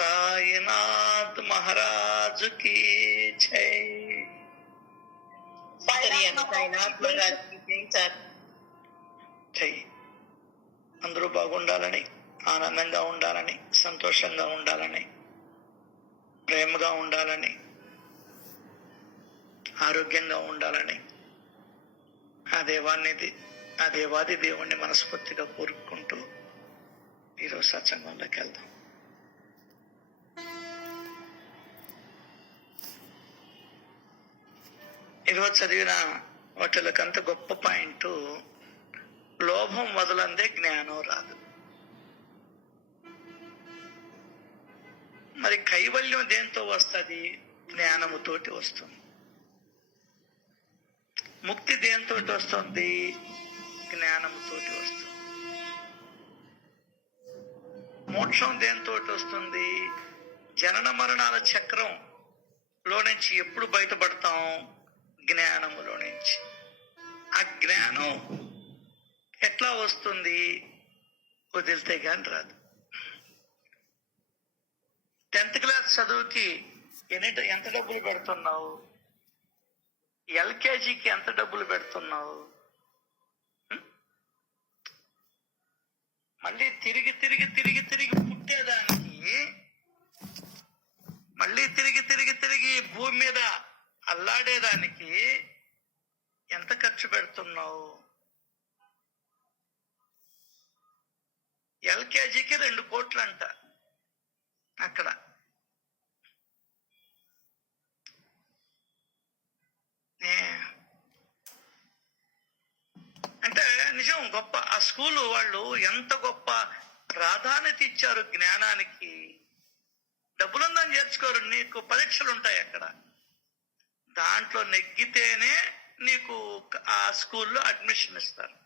సాయినాథ్ మహారాజు की జై. జై. అందరూ బాగుండాలని, ఆనందంగా ఉండాలని, సంతోషంగా ఉండాలని, ప్రేమగా ఉండాలని, ఆరోగ్యంగా ఉండాలని ఆ దేవాది దేవుణ్ణి మనస్ఫూర్తిగా కోరుకుంటూ ఈరోజు సత్సంగంలోకి వెళ్దాం. ఈరోజు చదివిన వాటికంత గొప్ప పాయింట్, లోభం వదలందే జ్ఞానం రాదు. మరి కైవల్యం దేంతో వస్తుంది? జ్ఞానముతోటి వస్తుంది. ముక్తి దేంతో వస్తుంది? జ్ఞానముతోటి వస్తుంది. మోక్షం దేంతో వస్తుంది? జనన మరణాల చక్రంలో నుంచి ఎప్పుడు బయటపడతాం? జ్ఞానములో నుంచి. ఆ జ్ఞానం ఎట్లా వస్తుంది? వదిలితే కానీ రాదు. 10th క్లాస్ చదువుకి ఎంత డబ్బులు పెడుతున్నావు? LKGకి ఎంత డబ్బులు పెడుతున్నావు? మళ్ళీ తిరిగి పుట్టేదానికి, మళ్ళీ తిరిగి భూమి మీద అల్లాడేదానికి ఎంత ఖర్చు పెడుతున్నావు? LKGకి 2 కోట్లు అంట. అక్కడ అంటే నిజం గొప్ప. ఆ స్కూలు వాళ్ళు ఎంత గొప్ప ప్రాధాన్యత ఇచ్చారు జ్ఞానానికి. డబ్బులుందని చేర్చుకోరు. నీకు పరీక్షలు ఉంటాయి అక్కడ. దాంట్లో నెగ్గితేనే నీకు ఆ స్కూల్లో అడ్మిషన్ ఇస్తారు.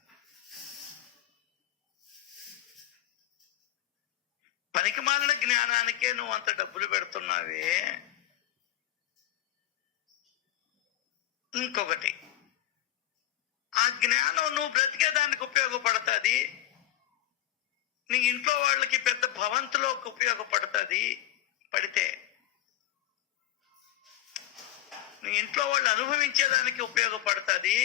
పనికిమాలిన జ్ఞానానికే నువ్వు అంత డబ్బులు పెడుతున్నావే. ఇంకొకటి, ఆ జ్ఞానం నువ్వు బ్రతికేదానికి ఉపయోగపడుతుంది. నీ ఇంట్లో వాళ్ళకి పెద్ద భవంతులోకి ఉపయోగపడుతుంది. పడితే నీ ఇంట్లో వాళ్ళు అనుభవించేదానికి ఉపయోగపడుతుంది.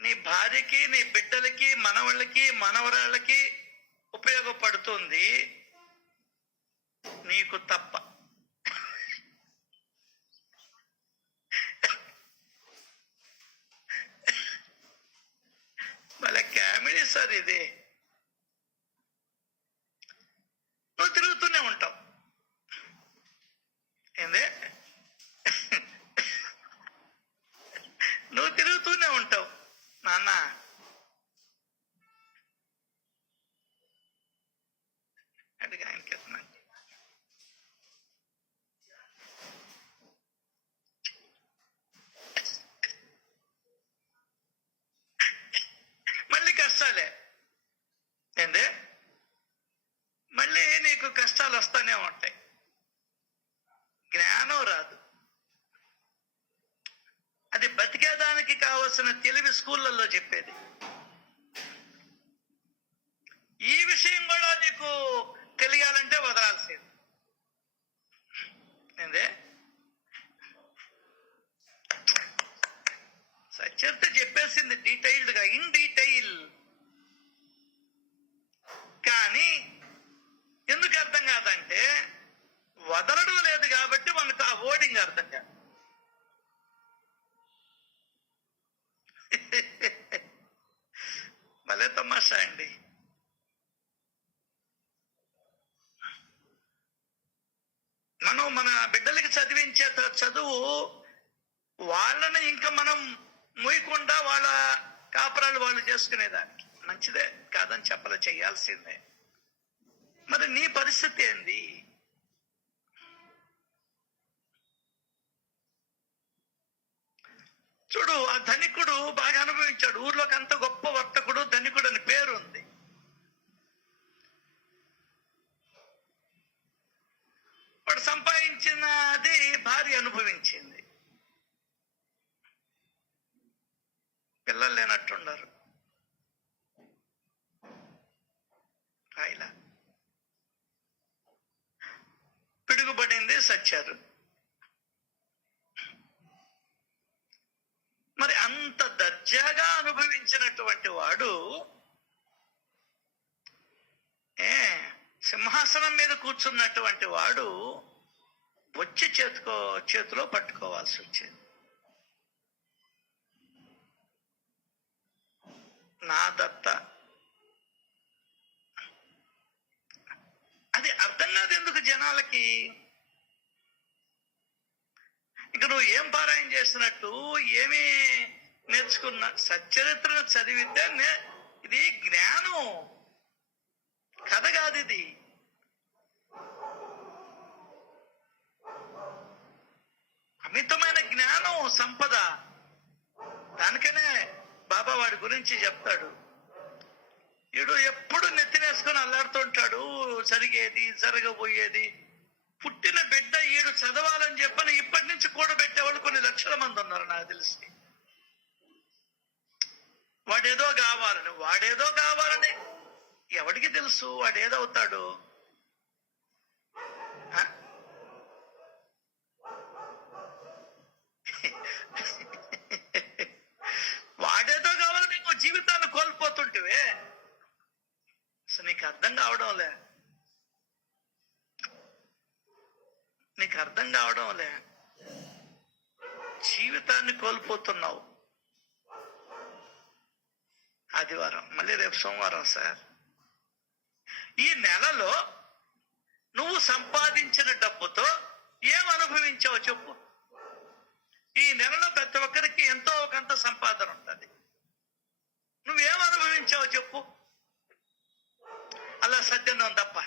నీ భార్యకి, నీ బిడ్డలకి, మనవళ్ళకి, మనవరాళ్ళకి ఉపయోగపడుతుంది. నీకు తప్ప. మళ్ళీ కామెడీ సార్ ఇది. నువ్వు తిరుగుతూనే ఉంటావు. ఏందే? నువ్వు తిరుగుతూనే ఉంటావు. నాన్న, అడిగా ఆయనకి. మళ్ళీ కష్టాలే. ఏందే? మళ్ళీ నీకు కష్టాలు వస్తానే ఉంటాయి. జ్ఞానం రాదు. అది బతికేదానికి కావలసిన తెలివి స్కూళ్ళల్లో చెప్పేది. ఈ విషయం కూడా నీకు తెలియాలంటే వదలాల్సింది. ఏందే? సచరిత చెప్పేసింది డీటెయిల్డ్గా, ఇన్ డీటెయిల్. కానీ ఎందుకు అర్థం కాదంటే వదలడం లేదు కాబట్టి మనకు ఆ వర్డింగ్ అర్థం కాదు. భలే తమాషా అండి. మనం మన బిడ్డలకి చదివించే చదువు వాళ్ళని ఇంకా మనం మూయకుండా వాళ్ళ కాపురాలు వాళ్ళు చేసుకునేదానికి మంచిదే, కాదని చెప్పలే, చేయాల్సిందే. మరి నీ పరిస్థితి ఏంది? చూడు, ఆ ధనికుడు బాగా అనుభవించాడు. ఊర్లోకి అంత గొప్ప వర్తకుడు, ధనికుడు అని పేరు ఉంది. వాడు సంపాదించినది భార్య అనుభవించింది. పిల్లలు లేనట్టున్నారు. రాయిలా వెలుగుబడింది, సచ్చారు. మరి అంత దర్జాగా అనుభవించినటువంటి వాడు సింహాసనం మీద కూర్చున్నటువంటి వాడు వచ్చి చేతిలో పట్టుకోవాల్సి వచ్చేది. నా దత్త అది అర్థం కాదు ఎందుకు జనాలకి. ఇక నువ్వు ఏం పారాయణ చేస్తున్నట్టు, ఏమీ నేర్చుకున్నా, సచ్చరిత్రను చదివితే ఇది జ్ఞానం, కథ కాదు ఇది. అమితమైన జ్ఞానం, సంపద. దానికనే బాబా వాడి గురించి చెప్తాడు. వీడు ఎప్పుడు నెత్తినేసుకొని అల్లాడుతుంటాడు, జరిగేది జరగబోయేది. పుట్టిన బిడ్డ ఈడు చదవాలని చెప్పని ఇప్పటి నుంచి కూడబెట్టేవాళ్ళు కొన్ని లక్షల మంది ఉన్నారు నాకు తెలిసి. వాడేదో కావాలని ఎవడికి తెలుసు వాడేదవుతాడు? వాడేదో కావాలని ఇంకో జీవితాన్ని కోల్పోతుంటివే. అసలు నీకు అర్థం కావడంలే, జీవితాన్ని కోల్పోతున్నావు. ఆదివారం, మళ్ళీ రేపు సోమవారం సార్. ఈ నెలలో నువ్వు సంపాదించిన డబ్బుతో ఏం అనుభవించావో చెప్పు. ఈ నెలలో ప్రతి ఒక్కరికి ఎంతో ఒకంత సంపాదన ఉంటుంది. నువ్వేం అనుభవించావో చెప్పు. అలా సత్యం తప్ప.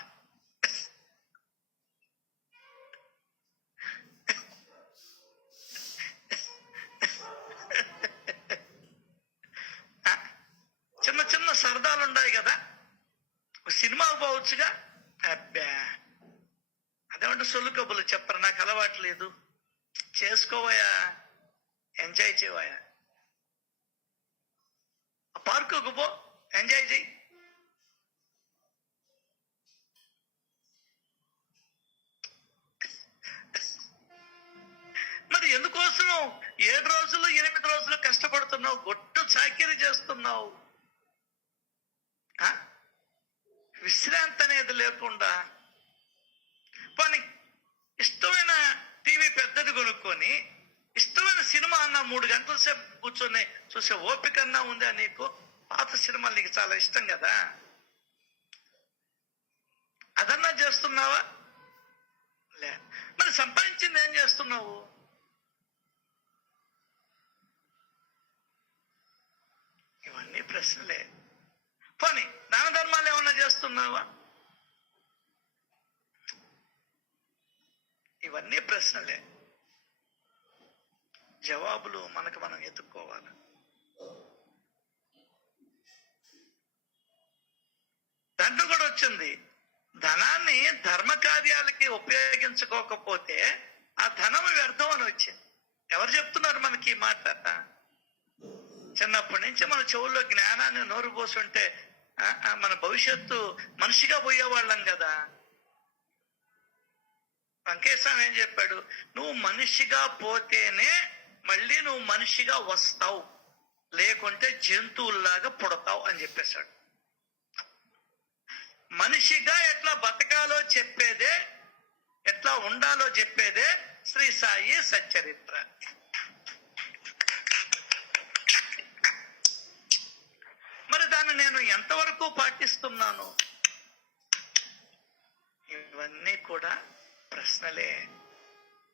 చిన్న చిన్న సరదాలు ఉన్నాయి కదా, సినిమాకు పోవచ్చుగా. అబ్బా అదేమంటే సొల్లు కబుర్లు చెప్పరు, నాకు అలవాట్లేదు. చేసుకోవయా, ఎంజాయ్ చేయవయా. పార్కుకు పో, ఎంజాయ్ చేయి. మరి ఎందుకోసం 7 రోజులు 8 రోజులు కష్టపడుతున్నావు, గొట్టు చాకిరీ చేస్తున్నావు, విశ్రాంతి అనేది లేకుండా. పోనీ ఇష్టమైన టీవీ పెద్దది కొనుక్కొని ఇష్టమైన సినిమా అన్న 3 గంటల సేపు కూర్చొని చూసే ఓపిక అన్నా ఉందా నీకు? పాత సినిమాలు నీకు చాలా ఇష్టం కదా, అదన్నా చేస్తున్నావా? లే. మరి సంపాదించింది ఏం చేస్తున్నావు? ఇవన్నీ ప్రశ్నలే. పోనీ దాన ధర్మాలు ఏమన్నా చేస్తున్నావా? ఇవన్నీ ప్రశ్నలే. జవాబులు మనకు మనం ఎత్తుక్కోవాలి. దాంట్లో కూడా వచ్చింది, ధనాన్ని ధర్మ కార్యాలకి ఉపయోగించుకోకపోతే ఆ ధనం వ్యర్థం అని వచ్చింది. ఎవరు చెప్తున్నారు మనకి ఈ మాట? చిన్నప్పటి నుంచి మన చెవుల్లో జ్ఞానాన్ని నోరు పోసుంటే మన భవిష్యత్తు మనిషిగా పోయేవాళ్ళం కదా. వెంకటేశ్వరం ఏం చెప్పాడు? నువ్వు మనిషిగా పోతేనే మళ్ళీ నువ్వు మనిషిగా వస్తావు, లేకుంటే జంతువుల్లాగా పుడతావు అని చెప్పేశాడు. మనిషిగా ఎట్లా బతకాలో చెప్పేదే, ఎట్లా ఉండాలో చెప్పేదే శ్రీ సాయి సచ్చరిత్ర. మరి దాన్ని నేను ఎంతవరకు పాటిస్తున్నాను? ఇవన్నీ కూడా ప్రశ్నలే.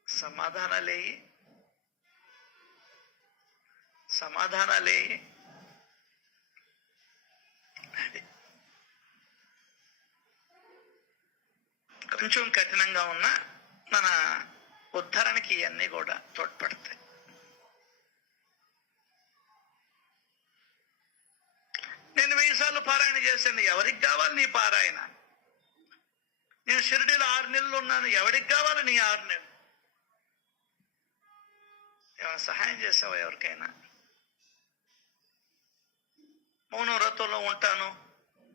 సమాధానాలే. అది కొంచెం కఠినంగా ఉన్న మన ఉద్ధరణకి ఇవన్నీ కూడా తోడ్పడతాయి. నేను 1000 సార్లు పారాయణ చేశాను, ఎవరికి కావాలి నీ పారాయణ? నేను షిరిడీలో 6 నెలలు ఉన్నాను, ఎవరికి కావాలి నీ 6 నెలలు? ఏమైనా సహాయం చేసావా ఎవరికైనా? మౌన వ్రతంలో ఉంటాను,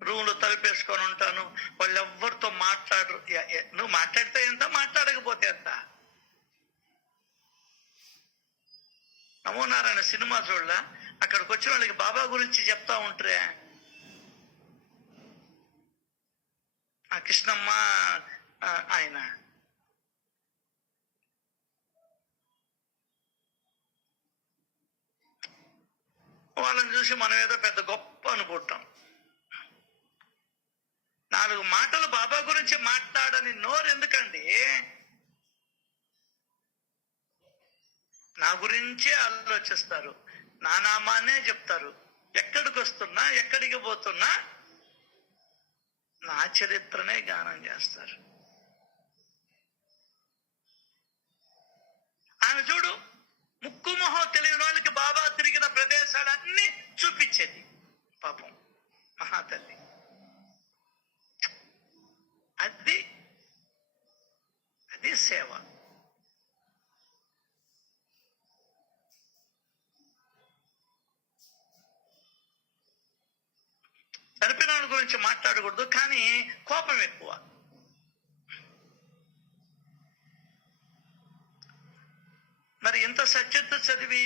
రూమ్లో తలుపేసుకొని ఉంటాను. వాళ్ళు ఎవ్వరితో మాట్లాడరు. నువ్వు మాట్లాడితే ఎంత, మాట్లాడకపోతే ఎంత? నమో నారాయణ సినిమా చూడలా, అక్కడికి వచ్చిన వాళ్ళకి బాబా గురించి చెప్తా ఉంటారే, ఆ కృష్ణమ్మ ఆయన వాళ్ళని చూసి మనం ఏదో పెద్ద గొప్ప అనుకుంటాం. 4 మాటలు బాబా గురించి మాట్లాడని నోరు ఎందుకండి? నా గురించే ఆలోచిస్తారు, నా నామాన్నే చెప్తారు. ఎక్కడికి వస్తున్నా, ఎక్కడికి పోతున్నా నా చరిత్రనే గానం చేస్తారు. ఆమె చూడు, ముక్కు మొహం తెలియని వాళ్ళకి బాబా తిరిగిన ప్రదేశాలన్నీ చూపించేది. పాపం మహాతల్లి. అది సేవ. చనిపోయిన వాళ్ళ గురించి మాట్లాడకూడదు, కానీ కోపం ఎక్కువ. మరి ఇంత సత్యత చదివి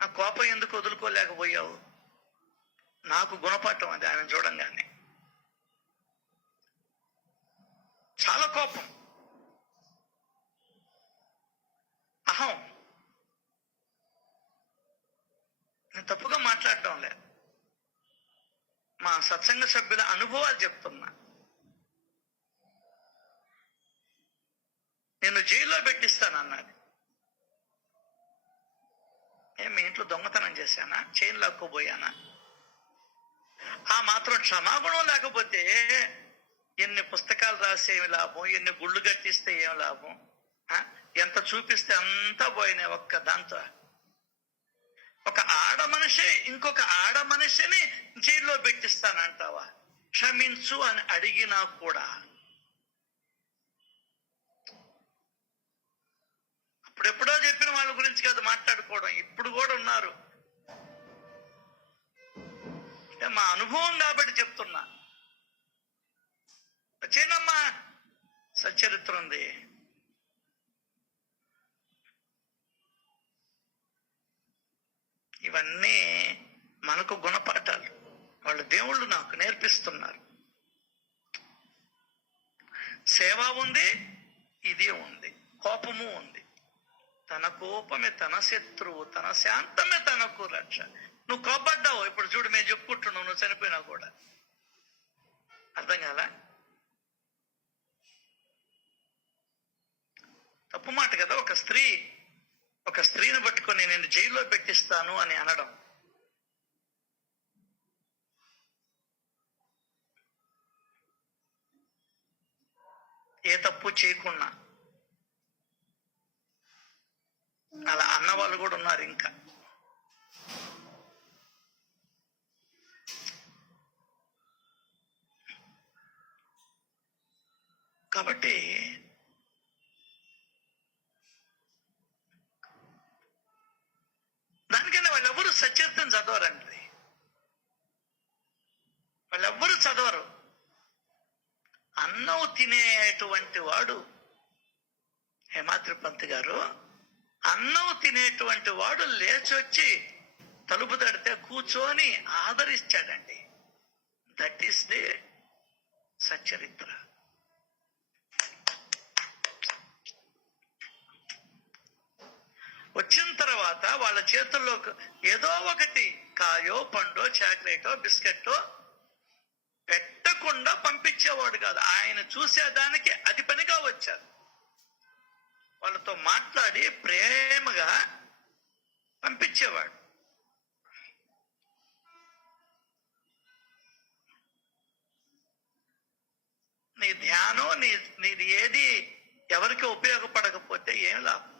ఆ కోపం ఎందుకు వదులుకోలేకపోయావు? నాకు గుణపాఠం అది. ఆయన చూడంగానే చాలా కోపం, అహం. నేను తప్పుగా మాట్లాడటం లేదు, మా సత్సంగ సభ్యుల అనుభవాలు చెప్తున్నా. నేను జైల్లో పెట్టిస్తానన్నాడు. మీ ఇంట్లో దొంగతనం చేశానా, చైన్ లాక్కోబోయానా? ఆ మాత్రం క్షమాగుణం లేకపోతే ఎన్ని పుస్తకాలు రాస్తే ఏమి లాభం, ఎన్ని గుళ్ళు కట్టిస్తే ఏం లాభం? ఎంత చూపిస్తే అంతా పోయినాయి ఒక్క దాంతో. ఒక ఆడ మనిషి ఇంకొక ఆడ మనిషిని జైల్లో పెట్టిస్తానంటావా? క్షమించు అని అడిగినా కూడా. అప్పుడెప్పుడో చెప్పిన వాళ్ళ గురించి కాదు మాట్లాడుకోవడం, ఇప్పుడు కూడా ఉన్నారు. మా అనుభవం కాబట్టి చెప్తున్నా. వచ్చేనమ్మా, సచ్చరిత్ర ఉంది. ఇవన్నీ మనకు గుణపాఠాలు. వాళ్ళు దేవుళ్ళు నాకు నేర్పిస్తున్నారు. సేవ ఉంది, ఇది ఉంది, కోపము ఉంది. తన కోపమే తన శత్రువు, తన శాంతమే తనకు రక్ష. నువ్వు కోపడ్డావు, ఇప్పుడు చూడు మేము చెప్పుకుంటున్నావు, నువ్వు చనిపోయినా కూడా. అర్థం కాలా? తప్పు మాట కదా ఒక స్త్రీని పట్టుకొని నేను జైల్లో పెట్టిస్తాను అని అనడం. ఏ తప్పు చేయకుండా అలా అన్న వాళ్ళు కూడా ఉన్నారు ఇంకా. కాబట్టి దానికన్నా వాళ్ళెవ్వరూ సచరిత్రను చదవరండి. వాళ్ళెవ్వరూ చదవరు. అన్నం తినేటువంటి వాడు, హేమాద్రి పంత్ గారు, అన్నం తినేటువంటి వాడు లేచొచ్చి తలుపు తడితే కూర్చొని ఆదరిస్తాడండి. That is the Satcharitra. వచ్చిన తర్వాత వాళ్ళ చేతుల్లో ఏదో ఒకటి కాయో, పండో, చాక్లెటో, బిస్కెట్టో పెట్టకుండా పంపించేవాడు కాదు. ఆయన చూసేదానికి అది పనిగా వచ్చారు. వాళ్ళతో మాట్లాడి ప్రేమగా పంపించేవాడు. నీ ధ్యానం నీది ఏది ఎవరికి ఉపయోగపడకపోతే ఏం లాభం?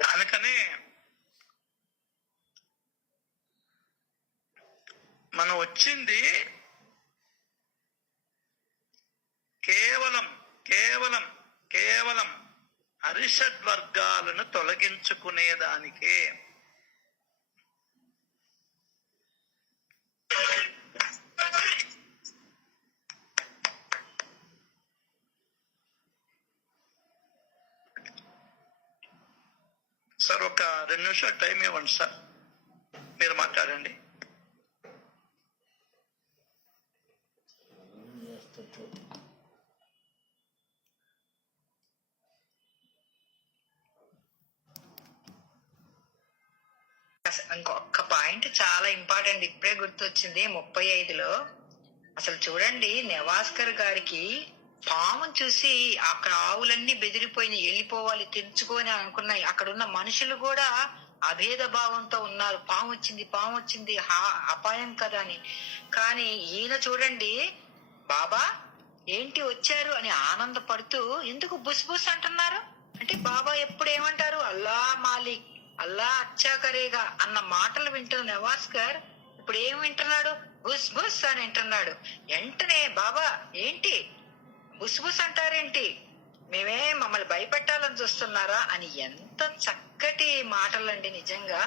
దానికన్నా అందుకనే మనం వచ్చింది కేవలం కేవలం కేవలం అరిషడ్ వర్గాలను తొలగించుకునేదానికే. సార్ ఒక 2 నిమిషాలు టైం ఇవ్వండి సార్, మీరు మాట్లాడండి. ఇంకొక పాయింట్ చాలా ఇంపార్టెంట్ ఇప్పుడే గుర్తొచ్చింది. 35లో అసలు చూడండి, నెవాస్కర్ గారికి పాము చూసి అక్కడ ఆవులన్నీ బెదిరిపోయిన వెళ్ళిపోవాలి తెంచుకొని అనుకున్నాయి. అక్కడ ఉన్న మనుషులు కూడా అభేద భావంతో ఉన్నారు, పాము వచ్చింది పాము వచ్చింది అపాయం కదా అని. కానీ ఈయన చూడండి, బాబా ఏంటి వచ్చారు అని ఆనందపడుతూ ఎందుకు బుస్ బుస్ అంటున్నారు అంటే, బాబా ఎప్పుడు ఏమంటారు, అల్లా మాలిక్ అల్లా అచ్చా కరేగా అన్న మాటలు వింటున్న నెవాస్కర్ ఇప్పుడు ఏం వింటున్నాడు, బుస్ బుస్ అని వింటున్నాడు. వెంటనే బాబా ఏంటి బుస్ బుస్ అంటారేంటి, మేమే మమ్మల్ని భయపెట్టాలని చూస్తున్నారా అని ఎంత చక్కటి మాటలండి. నిజంగా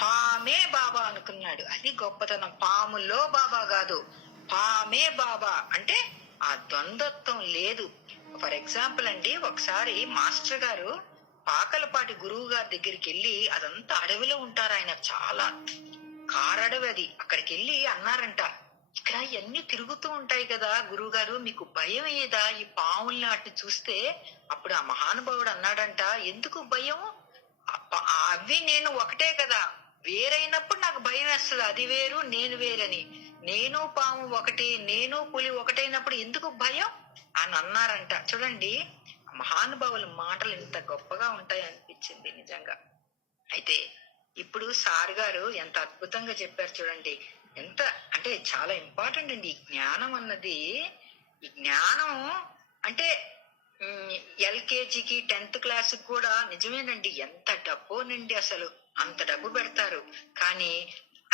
పామే బాబా అనుకున్నాడు. అది గొప్పతనం. పాములో బాబా కాదు, పామే బాబా. అంటే ఆ ద్వంద్వత్వం లేదు. ఫర్ ఎగ్జాంపుల్ అండి, ఒకసారి మాస్టర్ గారు పాకలపాటి గురువు గారి దగ్గరికి వెళ్ళి, అదంతా అడవిలో ఉంటారు ఆయన, చాలా కారడవి అది. అక్కడికి వెళ్ళి అన్నారంట, ఇక్కడ ఇవన్నీ తిరుగుతూ ఉంటాయి కదా గురువు గారు, మీకు భయం ఏదా ఈ పాముల్ని వాటిని చూస్తే? అప్పుడు ఆ మహానుభావుడు అన్నాడంట, ఎందుకు భయం, అవి నేను ఒకటే కదా, వేరైనప్పుడు నాకు భయం వేస్తుంది, అది వేరు నేను వేరని. నేను పాము ఒకటి, నేను పులి ఒకటైనప్పుడు ఎందుకు భయం అని అన్నారంట. చూడండి మహానుభావుల మాటలు ఎంత గొప్పగా ఉంటాయి అనిపించింది నిజంగా. అయితే ఇప్పుడు సార్ గారు ఎంత అద్భుతంగా చెప్పారు చూడండి. ఎంత అంటే చాలా ఇంపార్టెంట్ అండి ఈ జ్ఞానం అన్నది. ఈ జ్ఞానం అంటే LKGకి 10th క్లాస్ కూడా నిజమేనండి, ఎంత డబ్బునండి, అసలు అంత డబ్బు పెడతారు. కానీ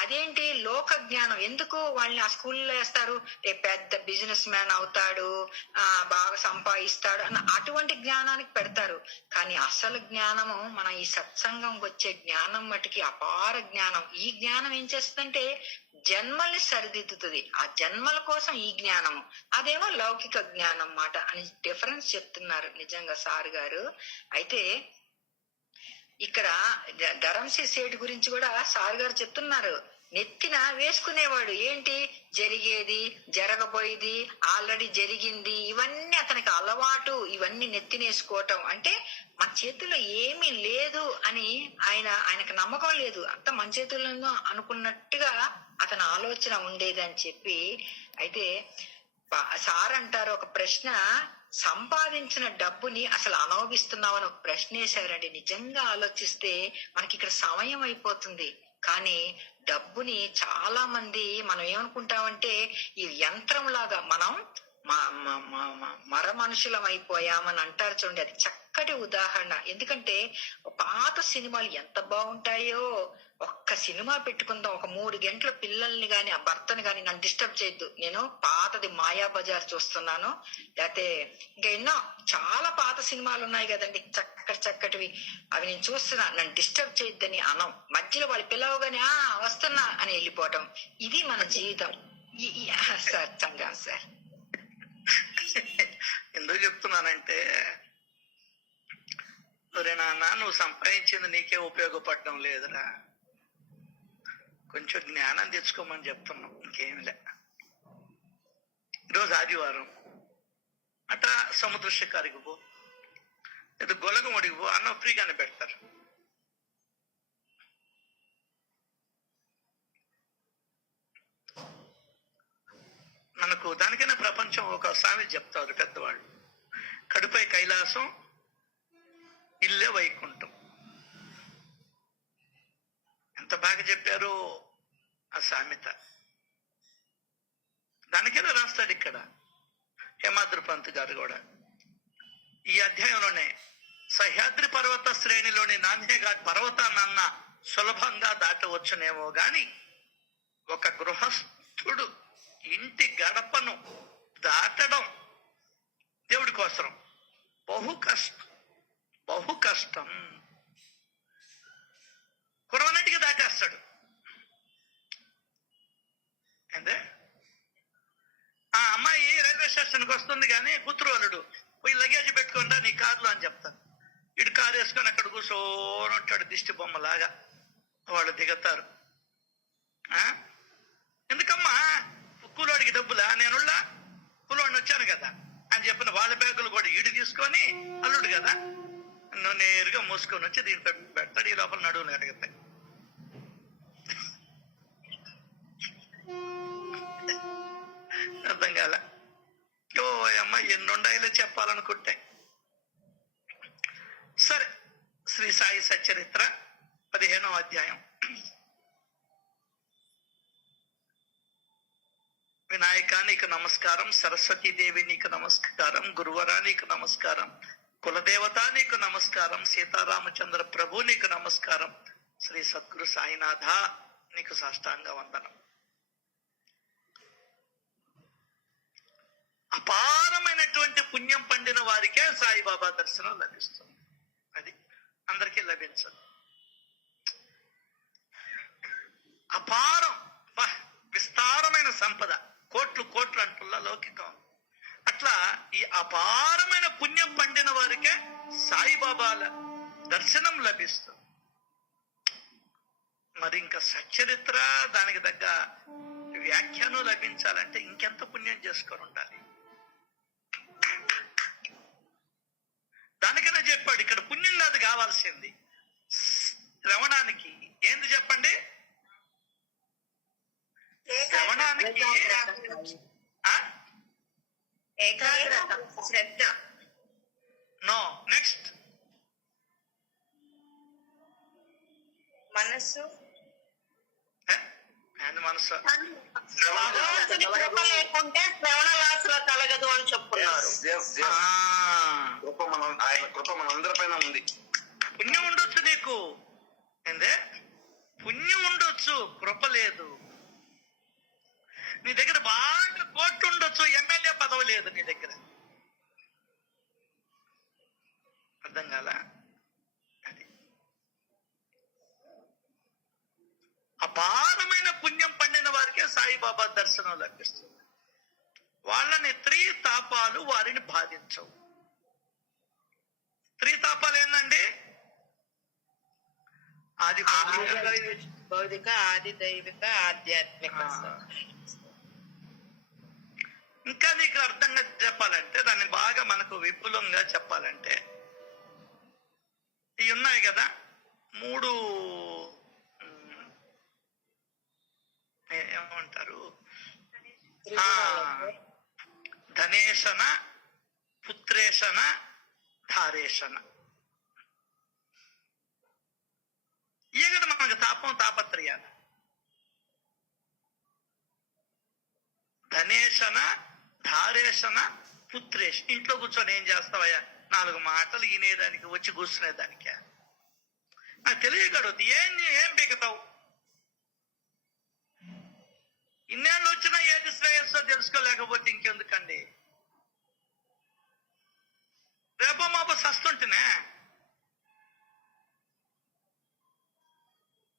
అదేంటి లోక జ్ఞానం, ఎందుకు వాళ్ళని ఆ స్కూల్లో వేస్తారు, రేపు పెద్ద బిజినెస్ మ్యాన్ అవుతాడు, బాగా సంపాదిస్తాడు అన్న అటువంటి జ్ఞానానికి పెడతారు. కానీ అసలు జ్ఞానము మన ఈ సత్సంగం వచ్చే జ్ఞానం మటుకి అపార జ్ఞానం. ఈ జ్ఞానం ఏం చేస్తుందంటే జన్మల్ని సరిదిద్దుతుంది. ఆ జన్మల కోసం ఈ జ్ఞానము, అదేమో లౌకిక జ్ఞానం మాట అని డిఫరెన్స్ చెప్తున్నారు నిజంగా సార్ గారు. అయితే ఇక్కడ ధరంసి సేటు గురించి కూడా సార్ గారు చెప్తున్నారు. నెత్తిన వేసుకునేవాడు ఏంటి, జరిగేది జరగబోయేది ఆల్రెడీ జరిగింది, ఇవన్నీ అతనికి అలవాటు. ఇవన్నీ నెత్తినేసుకోవటం అంటే మన చేతుల్లో ఏమీ లేదు అని ఆయనకు నమ్మకం లేదు, అంత మన చేతుల్లో అనుకున్నట్టుగా అతని ఆలోచన ఉండేది అని చెప్పి. అయితే సార్ అంటారు, ఒక ప్రశ్న, సంపాదించిన డబ్బుని అసలు అనుభవిస్తున్నామని ఒక ప్రశ్న వేశారండి. నిజంగా ఆలోచిస్తే మనకి ఇక్కడ సమయం అయిపోతుంది. కానీ డబ్బుని చాలా మంది మనం ఏమనుకుంటామంటే ఈ యంత్రం లాగా మనం మర మనుషులం అయిపోయామని అంటారు చూడండి. అది చక్కటి ఉదాహరణ. ఎందుకంటే పాత సినిమాలు ఎంత బాగుంటాయో, ఒక్క సినిమా పెట్టుకుందాం, ఒక 3 గంటల పిల్లల్ని గాని ఆ భర్తని గాని నన్ను డిస్టర్బ్ చేయొద్దు. నేను పాతది మాయా బజార్ చూస్తున్నాను, లేకపోతే ఇంకా ఎన్నో చాలా పాత సినిమాలు ఉన్నాయి కదండి చక్కటివి, అవి నేను చూస్తున్నా, నన్ను డిస్టర్బ్ చేయొద్దని అనం. మధ్యలో వాళ్ళు పిలవగానే వస్తున్నా అని వెళ్ళిపోవటం, ఇది మన జీవితం. సార్ చంగా సార్ ఎందుకు చెప్తున్నానంటే, నాన్న నువ్వు సంపాదించింది నీకే ఉపయోగపడడం లేదురా, కొంచెం జ్ఞానం తెచ్చుకోమని చెప్తున్నాం, ఇంకేమి లే. ఈరోజు ఆదివారం అట సముద్ర షికారికి పో, లేదా గొలగముడికి పో, అన్నం ఫ్రీగానే పెడతారు. మనకు దానికైనా ప్రపంచం ఒక సామెత చెప్తారు పెద్దవాళ్ళు, కడుపై కైలాసం ఇల్లే వైకుంఠం. ఎంత బాగా చెప్పారో ఆ సామెత. దానికైనా రాస్తాడు ఇక్కడ హేమాద్రి పంత్ గారు కూడా ఈ అధ్యాయంలోనే సహ్యాద్రి పర్వత శ్రేణిలోని నాందేఘాట్ పర్వతాన్న సులభంగా దాటవచ్చునేమో గాని ఒక గృహస్థుడు ఇంటి గడపను దాటడం దేవుడి కోసం బహు కష్టం. కురవనటికి దాటేస్తాడు. ఏందే ఆ అమ్మాయి రైల్వే స్టేషన్కి వస్తుంది కానీ కూతురు అల్లుడు పోయి లగేజ్ పెట్టుకుంటా నీ కార్లో అని చెప్తాను. ఇటు కారు వేసుకొని అక్కడ కూర్చోని ఉంటాడు దిష్టి బొమ్మలాగా. వాళ్ళు దిగుతారు. ఎందుకమ్మా కూలోడికి డబ్బులా? నేనుళ్ళా కూలోడిని వచ్చాను కదా అని చెప్పిన వాళ్ళ బ్యాగులు కూడా ఈడు తీసుకొని అల్లుడు కదా నువ్వు నేరుగా మూసుకొని వచ్చి దీంట్లో పెడతాడు. ఈ లోపల నడువులు ఎరగతాయి. అర్థం కాల. ఓ అమ్మ ఎన్నుండాయిలో చెప్పాలనుకుంటే. సరే, శ్రీ సాయి సచ్చరిత్ర 15వ అధ్యాయం. వినాయక నీకు నమస్కారం, సరస్వతీదేవి నీకు నమస్కారం, గురువరా నీకు నమస్కారం, కులదేవత నీకు నమస్కారం, సీతారామచంద్ర ప్రభు నీకు నమస్కారం, శ్రీ సద్గురు సాయినాథ నీకు సాష్టాంగ వందనం. అపారమైనటువంటి పుణ్యం పండిన వారికే సాయిబాబా దర్శనం లభిస్తుంది. అది అందరికీ లభించదు. అపారం, విస్తారమైన సంపద, కోట్లు కోట్లు అంటుల్లా లౌకికం. అట్లా ఈ అపారమైన పుణ్యం పండిన వారికే సాయిబాబాల దర్శనం లభిస్తుంది. మరి ఇంకా సచ్చరిత్ర దానికి తగ్గ వ్యాఖ్యానం లభించాలంటే ఇంకెంత పుణ్యం చేసుకొని ఉండాలి. దానికన్నా చెప్పాడు ఇక్కడ పుణ్యం కాదు కావాల్సింది. శ్రవణానికి ఏంది చెప్పండి? శ్రవణానికి శ్రద్ధ. నో, నెక్స్ట్ మనస్సు. మనసు కృప లేకుంటే శ్రవణ లాసులో కలగదు అని చెప్తున్నారు. ఆయన కృప మనందరిపైన ఉంది. పుణ్యం ఉండొచ్చు నీకు, ఏందే పుణ్యం ఉండొచ్చు, కృప లేదు. నీ దగ్గర బాగా కోట్లు ఉండొచ్చు, ఎమ్మెల్యే పదవి లేదు నీ దగ్గర. అర్థం కాల? అది అపారమైన పుణ్యం పండిన వారికే సాయిబాబా దర్శనం లభిస్తుంది. వాళ్ళని త్రితాపాలు వారిని బాధించవు. త్రితాపాలు ఏంటండి? ఆది భౌతిక, ఆది దైవిక, ఆధ్యాత్మిక. ఇంకా నీకు అర్థంగా చెప్పాలంటే, దాన్ని బాగా మనకు విపులంగా చెప్పాలంటే, ఇవి ఉన్నాయి కదా 3 ఏమంటారు, ధనేశన, పుత్రేశన, ధారేశన. ఇవి కదా మనకు తాపత్రయాలు. ధనేశన, ధారేశన, పుత్రేష్. ఇంట్లో కూర్చొని ఏం చేస్తావయ్యా? 4 మాటలు వినేదానికి, వచ్చి కూర్చునేదానికే. నాకు తెలియకూడదు. ఏం పీకుతావు? ఇన్నేళ్ళు వచ్చినా ఏది శ్రేయస్సో తెలుసుకోలేకపోతే ఇంకెందుకండి? రేపో మాపో సస్తుంటేనే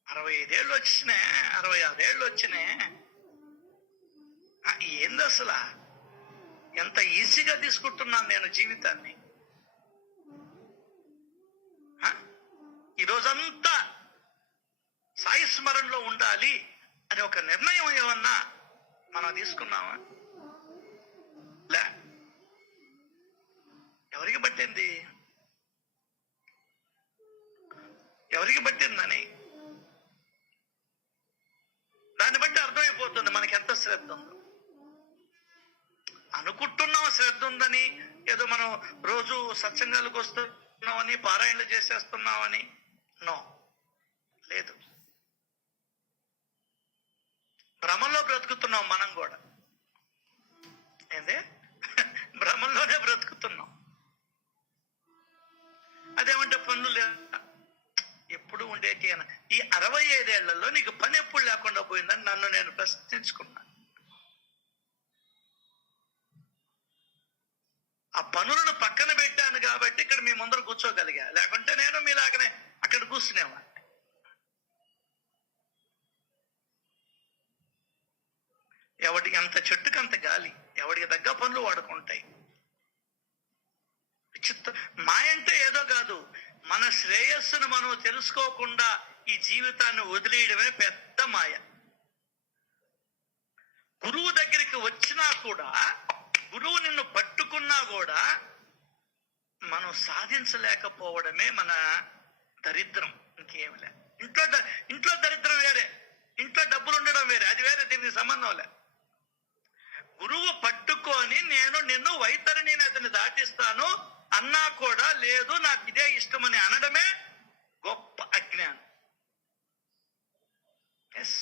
65 ఏళ్ళు వచ్చినాయి, 66 ఏళ్ళు వచ్చినాయి. ఏంది అసలు? ఎంత ఈజీగా తీసుకుంటున్నాను నేను జీవితాన్ని. ఈరోజంతా సాయి స్మరణలో ఉండాలి అని ఒక నిర్ణయం ఏమన్నా మనం తీసుకున్నామా? లే. ఎవరికి పట్టింది? ఎవరికి పట్టిందని దాన్ని బట్టి అర్థమైపోతుంది మనకి ఎంత శ్రద్ధ ఉందో. అనుకుంటున్నాం శ్రద్ధ ఉందని, ఏదో మనం రోజు సత్సంగాలకు వస్తున్నామని, పారాయణలు చేసేస్తున్నామని. నో, లేదు. భ్రమంలో బ్రతుకుతున్నాం మనం కూడా. ఏందే? భ్రమంలోనే బ్రతుకుతున్నాం. అదేమంటే పనులు లేదా? ఎప్పుడు ఉండేటి ఈ 65 ఏళ్లలో నీకు పని ఎప్పుడు లేకుండా పోయిందని నన్ను నేను ప్రశ్నించుకున్నా. ఆ పనులను పక్కన పెట్టాను కాబట్టి ఇక్కడ మీ ముందర కూర్చోగలిగా, లేకుంటే నేను మీలాగనే అక్కడ కూర్చునేవా. ఎవడికి అంత చెట్టుకి అంత గాలి, ఎవడికి తగ్గ పనులు వాడుకుంటాయి. మాయ అంటే ఏదో కాదు, మన శ్రేయస్సును మనం తెలుసుకోకుండా ఈ జీవితాన్ని వదిలేయడమే పెద్ద మాయ. గురువు దగ్గరికి వచ్చినా కూడా, గురువు నిన్ను పట్టుకున్నా కూడా మనం సాధించలేకపోవడమే మన దరిద్రం, ఇంకేమి లే. ఇంట్లో దరిద్రం వేరే, ఇంట్లో డబ్బులు ఉండడం వేరే, అది వేరే, దీనికి సంబంధం లే. గురువు పట్టుకొని నేను నిన్ను వైతరిని అతన్ని దాటిస్తాను అన్నా కూడా లేదు, నాకు ఇదే ఇష్టమని అనడమే గొప్ప అజ్ఞానం. ఎస్,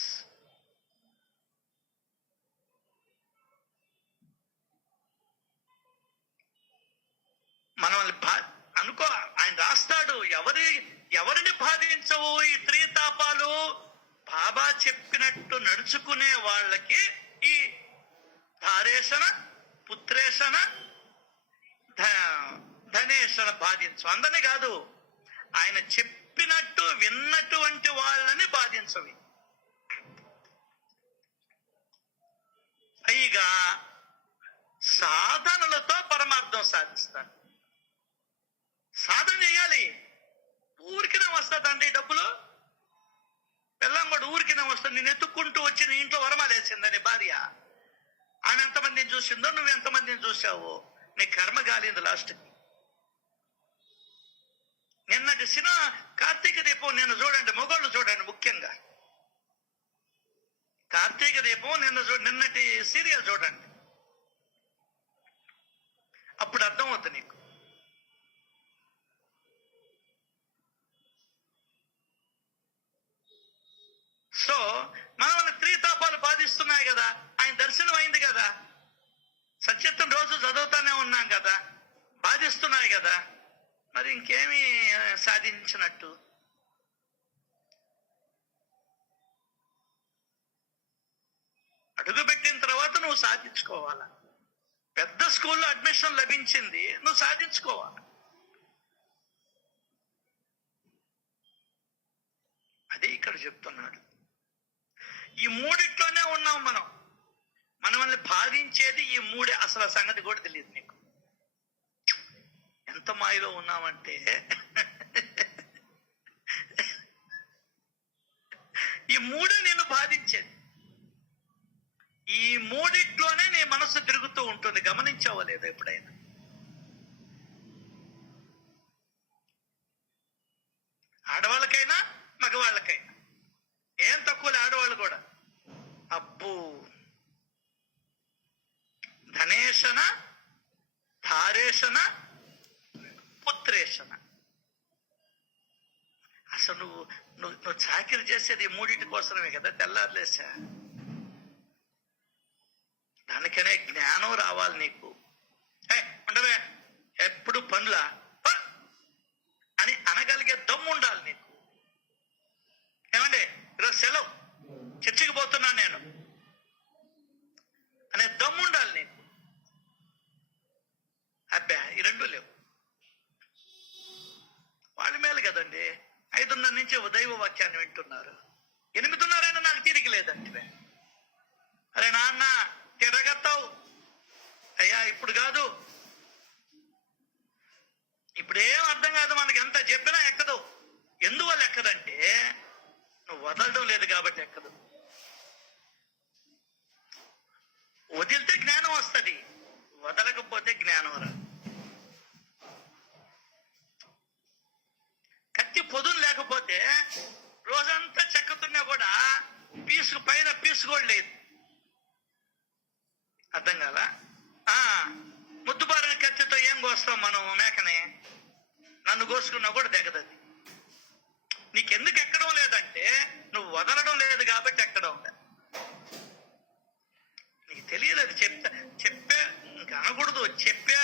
మనల్ని అనుకో, ఆయన రాస్తాడు, ఎవరిని బాధించవు ఈ త్రితాపాలు, బాబా చెప్పినట్టు నడుచుకునే వాళ్ళకి ఈ ధారేషణ, పుత్రేషణ, ధనేషణ బాధించు. అందరినీ కాదు, ఆయన చెప్పినట్టు విన్నటువంటి వాళ్ళని బాధించవి. పైగా సాధనలతో పరమార్థం సాధిస్తారు. సాధన చేయాలి. ఊరికినే వస్తుందండి డబ్బులు, పిల్లం కూడా ఊరికినే వస్తుంది. నేను ఎత్తుక్కుంటూ వచ్చి నీ ఇంట్లో వరమాలేసిందని భార్య, ఆమె ఎంతమందిని చూసిందో నువ్వు ఎంతమందిని చూసావు, నీ కర్మ కాలింది లాస్ట్కి. నిన్నటి సినిమా కార్తీక దీపం నిన్న చూడండి, మొగోళ్ళు చూడండి, ముఖ్యంగా కార్తీక దీపం నిన్నటి సీరియల్ చూడండి, అప్పుడు అర్థం అవుతుంది నీకు. సో మనల్ని త్రితాపాలు బాధిస్తున్నాయి కదా, ఆయన దర్శనం అయింది కదా, సత్యత్వం రోజు చదువుతానే ఉన్నాం కదా, బాధిస్తున్నాయి కదా, మరి ఇంకేమీ సాధించినట్టు. అడుగుపెట్టిన తర్వాత నువ్వు సాధించుకోవాలా. పెద్ద స్కూల్లో అడ్మిషన్ లభించింది, నువ్వు సాధించుకోవాలి. అదే ఇక్కడ చెప్తున్నాడు. ఈ మూడిట్లోనే ఉన్నాం మనం. మనల్ని బాధించేది ఈ మూడే. అసలు ఆ సంగతి కూడా తెలియదు నీకు. ఎంత మాయలో ఉన్నామంటే ఈ మూడే నేను బాధించేది. ఈ మూడిట్లోనే నీ మనసు తిరుగుతూ ఉంటుంది. గమనించావో లేదో ఎప్పుడైనా? ఆడవాళ్ళకైనా మగవాళ్ళకైనా ఏం తక్కువ, ఆడవాళ్ళు కూడా. అబ్బో, ధనేషణ, ధారేషణ, పుత్రేషణ. అసలు నువ్వు చాకిరి చేసేది మూడింటి కోసమే కదా, తెల్లారులేసా. దానికనే జ్ఞానం రావాలి నీకు. ఉండవే, ఎప్పుడు పనులా అని అనగలిగే దమ్ము ఉండాలి నీకు. ఏమండి, ఈరోజు సెలవు, చర్చికి పోతున్నాను నేను అనే దమ్ము ఉండాలి నీకు. అబ్బా, ఈ రెండు లేవు. వాళ్ళ మేలు కదండి, 5:30 నుంచి దైవ వాక్యాన్ని వింటున్నారు. 8:30 నాకు తీరిక లేదంటే, అరే నాన్న తిరగతావు అయ్యా, ఇప్పుడు కాదు, ఇప్పుడేం అర్థం కాదు మనకి, ఎంత చెప్పినా ఎక్కదు. ఎందువల్ల ఎక్కదంటే నువ్వు వదలడం లేదు కాబట్టి ఎక్కదు. వదిలితే జ్ఞానం వస్తుంది, వదలకపోతే జ్ఞానం రాదు. కత్తి పొదులు లేకపోతే రోజంతా చెక్కుతున్నా కూడా పైన పీసు కూడా లేదు. అర్థం కాదా? ముద్దుబారిన కత్తితో ఏం కోస్తాం మనం మేకని? నన్ను కోసుకున్నా కూడా దిగదది. నీకెందుకు ఎక్కడం లేదంటే నువ్వు వదలడం లేదు కాబట్టి ఎక్కడం లేదు. నీకు తెలియదు, అది చెప్పే ఇంకా అనకూడదు. చెప్పే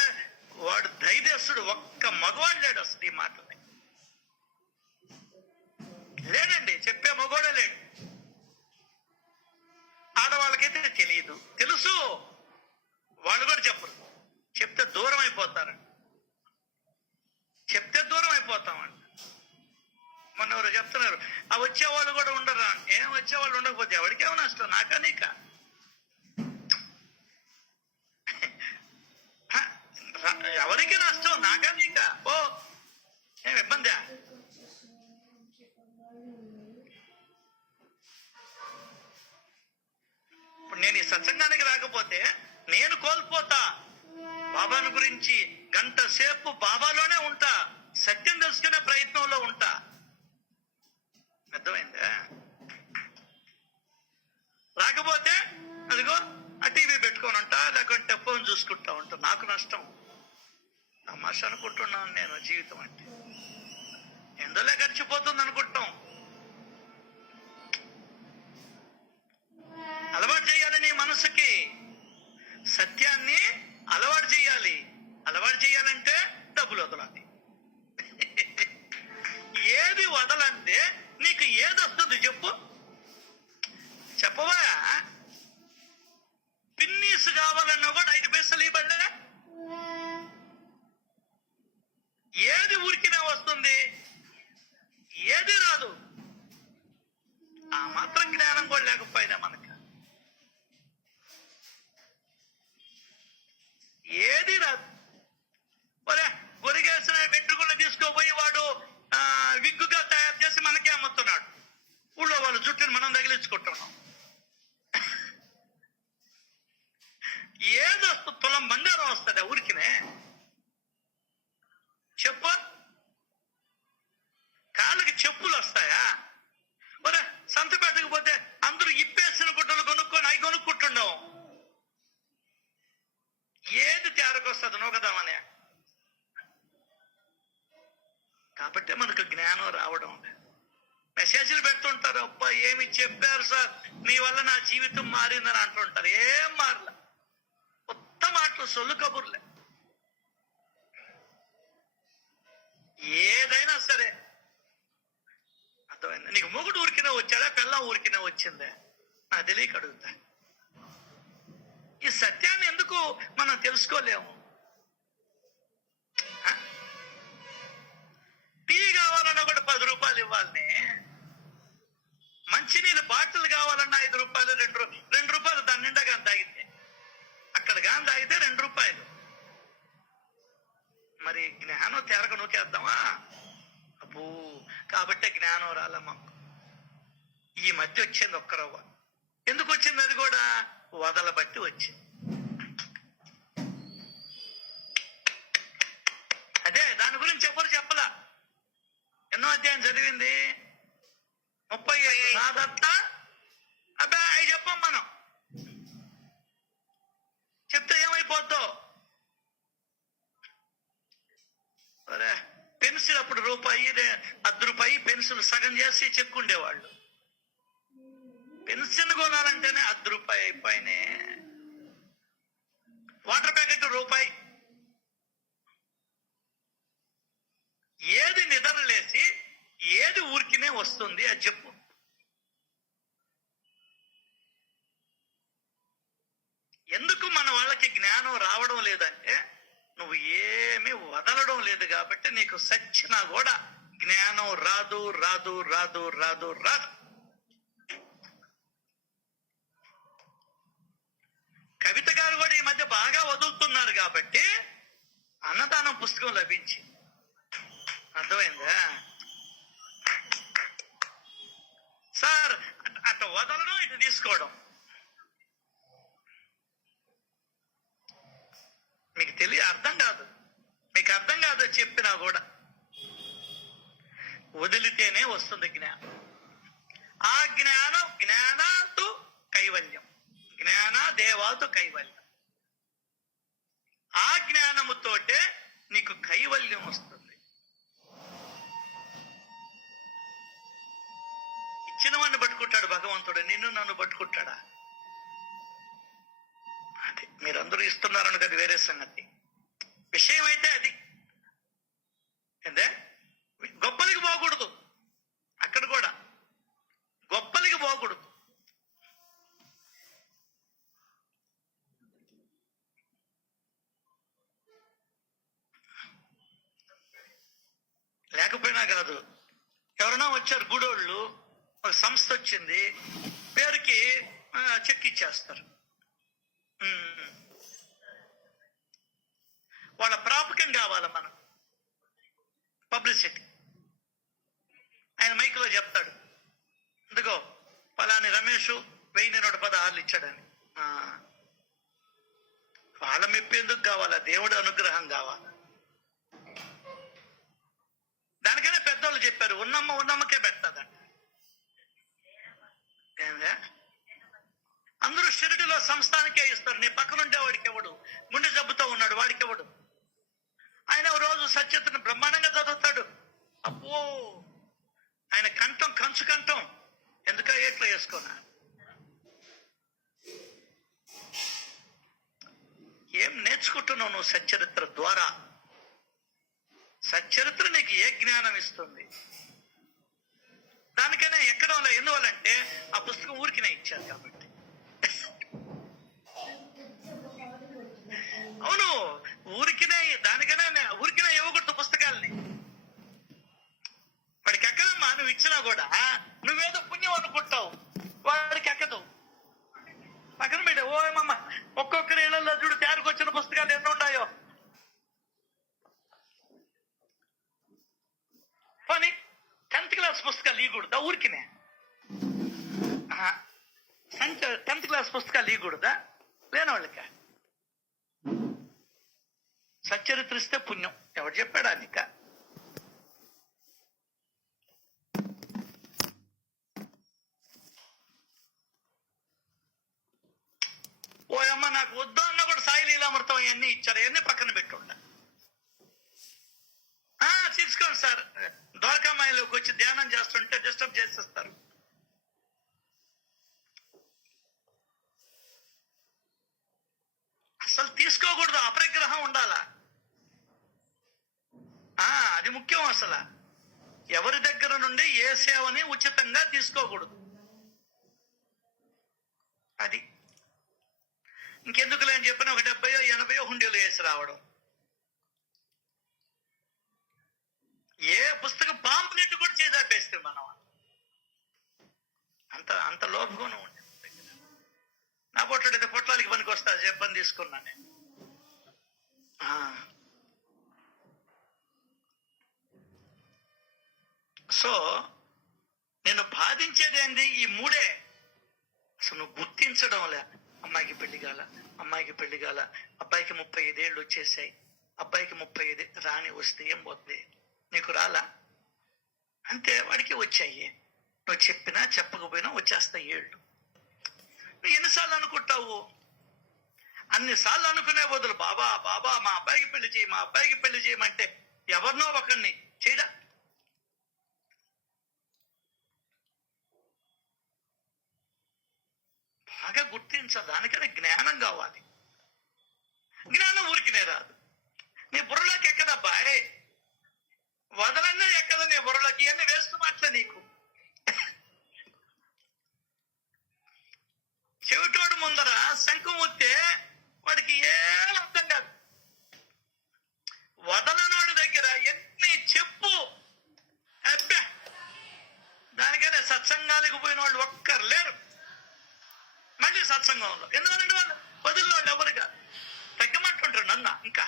వాడు ధైర్యస్తుడు, ఒక్క మగవాడు లేడు అసలు ఈ మాటని. లేదండి, చెప్పే మగోడే లేడు. ఆడవాళ్ళకైతే తెలియదు, తెలుసు, వాళ్ళు కూడా చెప్పరు. చెప్తే దూరం అయిపోతారండి, చెప్తే దూరం అయిపోతామండి. మొన్న ఎవరు చెప్తున్నారు, ఆ వచ్చేవాళ్ళు కూడా ఉండరా. ఏం వచ్చేవాళ్ళు ఉండకపోతే ఎవరికేమో నష్టం, నాకా నీకా? ఎవరికి నష్టం, నాకా నీకా? ఓ ఏం ఇబ్బందా? ఇప్పుడు నేను ఈ సత్సంగానికి రాకపోతే నేను కోల్పోతా. బాబాను గురించి గంట సేపు బాబాలోనే ఉంటా, సత్యం తెలుసుకునే ప్రయత్నంలో ఉంటా. అర్థమైందా? రాకపోతే అదిగో ఆ టీవీ పెట్టుకొని ఉంటా, లేకుంటే ఫోన్ చూసుకుంటా ఉంటా. నాకు నష్టం. తమాష అనుకుంటున్నాను నేను. జీవితం అంటే ఎందులో గడిచిపోతుంది అనుకుంటాం. అలవాటు చేయాలి నీ మనసుకి, సత్యాన్ని అలవాటు చేయాలి. అలవాటు చేయాలంటే డబ్బులు వదలాలి. ఏది వదలంటే నీకు ఏది వస్తుంది చెప్పు? చెప్పవా? పిన్నీసు కావాలన్నా కూడా 5 పైసలు ఇవ్వలే. ఏది ఊరికినే వస్తుంది, ఏది రాదు. ఆ మాత్రం జ్ఞానం కూడా లేకపోయినా మనకు ఏది రాదు. ఒరే, గొరిగేసిన వెంట్రుకలు తీసుకోపోయి వాడు విగ్గుగా తయారు చేసి మనకే అమ్ముతున్నాడు. ఊళ్ళో వాళ్ళ జుట్టుని మనం తగిలించుకుంటున్నాం. ఏది వస్తుంది? తులం బంగారం వస్తుందా ఊరికినే? చెప్పు. కాళ్ళకి చెప్పులు వస్తాయా? ఒరే, సంతపేటకు పోతే అందరూ ఇప్పేసిన గుడ్డలు కొనుక్కొని అవి కొనుక్కుంటుండవు. ఏది తేరకొస్తుంది నూకదామనే? కాబట్టి మనకు జ్ఞానం రావడం. మెసేజ్లు పెడుతుంటారు, అబ్బా ఏమి చెప్పారు సార్, మీ వల్ల నా జీవితం మారిందని అంటుంటారు. ఏం మారలే, కొత్త మాటలు, సొల్లు కబుర్లే. ఏదైనా సరే అర్థమైంది. నీకు మొగుడు ఊరికినే వచ్చాడా, పిల్లం ఊరికినే వచ్చిందే? నాకు తెలియక అడుగుతా. ఈ సత్యాన్ని ఎందుకు మనం తెలుసుకోలేము? టీ కావాలన్నా కూడా 10 రూపాయలు ఇవ్వాలని, మంచినీళ్ళు బాటిల్ కావాలన్నా 5 రూపాయలు, 2 రూపాయలు దాని నిండా కానీ తాగితే, అక్కడ కానీ తాగితే 2 రూపాయలు. మరి జ్ఞానం తేరక నూకేద్దామా? అబ్బో, కాబట్టే జ్ఞానం రాలమ్మ. ఈ మధ్య వచ్చింది ఒక్క రవ్వ. ఎందుకు వచ్చింది? అది కూడా వదలబట్టి వచ్చింది. అదే దాని గురించి ఎవరు చెప్పలా. ఎన్నో అధ్యాయం చదివింది 35. నాదత్త అబ్బా అవి చెప్పం మనం. చెప్తే ఏమైపోద్దో. అరే, పెన్సిల్ అప్పుడు రూపాయి, 10 రూపాయి పెన్సిల్ సగం చేసి చెక్కుండేవాళ్ళు. పెన్సిల్ కొనాలంటేనే 10 రూపాయి అయిపోయినే. వాటర్ ప్యాకెట్ రూపాయి. ఏది నిద్రలేసి ఏది ఊరికినే వస్తుంది అది చెప్పు. ఎందుకు మన వాళ్ళకి జ్ఞానం రావడం లేదంటే నువ్వు ఏమీ వదలడం లేదు కాబట్టి నీకు సచ్చినా కూడా జ్ఞానం రాదు రాదు రాదు రాదు రాదు. కవిత గారు కూడా ఈ మధ్య బాగా వదులుతున్నారు కాబట్టి అన్నదానం పుస్తకం లభించింది. అర్థమైందా సార్? అటు వదలడం, ఇటు తీసుకోవడం. మీకు అర్థం కాదు, మీకు అర్థం కాదు చెప్పినా కూడా. వదిలితేనే వస్తుంది జ్ఞానం. ఆ జ్ఞానం జ్ఞానాతు కైవల్యం, జ్ఞానాదేవాతు కైవల్యం. ఆ జ్ఞానముతోటే నీకు కైవల్యం వస్తుంది. ఇచ్చిన వాడిని పట్టుకుంటాడు భగవంతుడు, నిన్ను నన్ను పట్టుకుంటాడా? అది మీరందరూ ఇస్తున్నారని కదా వేరే సంగతి. విషయం అయితే అది అంటే గొప్పదికి పోకూడదు. అక్కడ కూడా పోకూడదు. లేకపోయినా కాదు, ఎవరైనా వచ్చారు గుడోళ్ళు, ఒక సంస్థ వచ్చింది, పేరుకి చెక్ ఇచ్చేస్తారు. వాళ్ళ ప్రాపకం కావాలి, మనం పబ్లిసిటీ. ఆయన మైకులో చెప్తాడు, ఎందుకో పలాని రమేష్ 1116 ఇచ్చాడని. వాళ్ళ మెప్పు ఎందుకు కావాలా? దేవుడి అనుగ్రహం కావాలా? దానికనే పెద్దోళ్ళు చెప్పారు, ఉన్నమ్మకే పెడతాదంట. అందరూ షిరిడిలో సంస్థానికే ఇస్తారు. నీ పక్కనుండే వాడికి ఎవడు, గుండె జబ్బుతో ఉన్నాడు వాడికి ఎవడు. ఆయన రోజు సత్యతను బ్రహ్మాండంగా చదువుతాడు. అబ్బో, ఆయన కంఠం కంచు కంఠం ఎందుక ఏట్లో వేసుకోనా? ఏం నేర్చుకుంటున్నావు నువ్వు సచ్చరిత్ర ద్వారా? సచ్చరిత్ర నీకు ఏ జ్ఞానం ఇస్తుంది? దానికైనా ఎక్కడం ఎందువల్లంటే ఆ పుస్తకం ఊరికినే ఇచ్చారు కాబట్టి. అవును, ఊరికినే, దానికైనా ఊరికినే ఇవ్వకూడదు పుస్తకాలని. వాడికి ఎక్కదమ్మా, నువ్వు ఇచ్చినా కూడా నువ్వేదో పుణ్యం అనుకుంటావు, వాడికి ఎక్కదు. పక్కన పెట్టే ఓ మమ్మ, ఒక్కొక్కరి ఇళ్లలో చూడు తయారుకొచ్చిన పుస్తకాలు ఎన్ని ఉన్నాయో. పోనీ 10th క్లాస్ పుస్తకాలు ఇవ్వకూడదా ఊరికినే? 10th క్లాస్ పుస్తకాలు ఇవ్వకూడదా లేనవాళ్ళకి? సచ్చరిత్రిస్తే పుణ్యం ఎవరు చెప్పాడా నీక? ఓయమ్మ, నాకు వద్దు అన్న కూడా సాయి లీలామృతం అవన్నీ ఇచ్చారు, అవన్నీ పక్కన పెట్టుండ. తీసుకోండి సార్, ద్వారకామాయిలోకి వచ్చి ధ్యానం చేస్తుంటే డిస్టర్బ్ చేసేస్తారు. అసలు తీసుకోకూడదు, అపరిగ్రహం ఉండాలా. అది ముఖ్యం. అసలు ఎవరి దగ్గర నుండి ఏ సేవని ఉచితంగా తీసుకోకూడదు. అది ఇంకెందుకు లేని చెప్పిన ఒక 70-80 హుండీలు వేసి రావడం. ఏ పుస్తకం పాంప్లెట్ కూడా చేదాపేస్తే మనం అంత లోపగుణం ఉండే. నా పొట్లాడైతే పొట్లాలకి పనికి వస్తా చెప్పని తీసుకున్నా నేను. సో నేను బాధించేది ఏంది? ఈ మూడే. అసలు నువ్వు గుర్తించడంలే. అమ్మాయికి పెళ్లి కాల, అమ్మాయికి పెళ్లి కాల, అబ్బాయికి 35 ఏళ్ళు వచ్చేసాయి, అబ్బాయికి 35 రాని వస్తే ఏం పోతుంది? నీకు రాలా అంతే, వాడికి వచ్చాయి. నువ్వు చెప్పినా చెప్పకపోయినా వచ్చేస్తాయి ఏళ్ళు. నువ్వు ఎన్నిసార్లు అనుకుంటావు? అన్నిసార్లు అనుకునే బదులు బాబా బాబా మా అబ్బాయికి పెళ్లి చేయి, మా అబ్బాయికి పెళ్లి చేయమంటే ఎవరినో ఒకరిని చేయడా? బాగా గుర్తించాలి. దానికనే జ్ఞానం కావాలి. జ్ఞానం ఊరికినే రాదు, నీ బుర్రలోకి ఎక్కదబ్బా. వదలన్నా ఎక్కదు నీ బుర్రలోకి. ఇవన్నీ వేస్తూ మాట్లే నీకు. చెవిటోడు ముందర శంకుముత్తే వాడికి ఏం అర్థం కాదు. వదలనోడి దగ్గర ఎన్ని చెప్పు. అబ్బే, దానికనే సత్సంగాలకు పోయిన వాళ్ళు ఒక్కరు లేరు మళ్ళీ సత్సంగంలో. ఎందుకంటే వాళ్ళు వదిలిన వాళ్ళు ఎవరుగా తగ్గమంటుంటారు నన్న. ఇంకా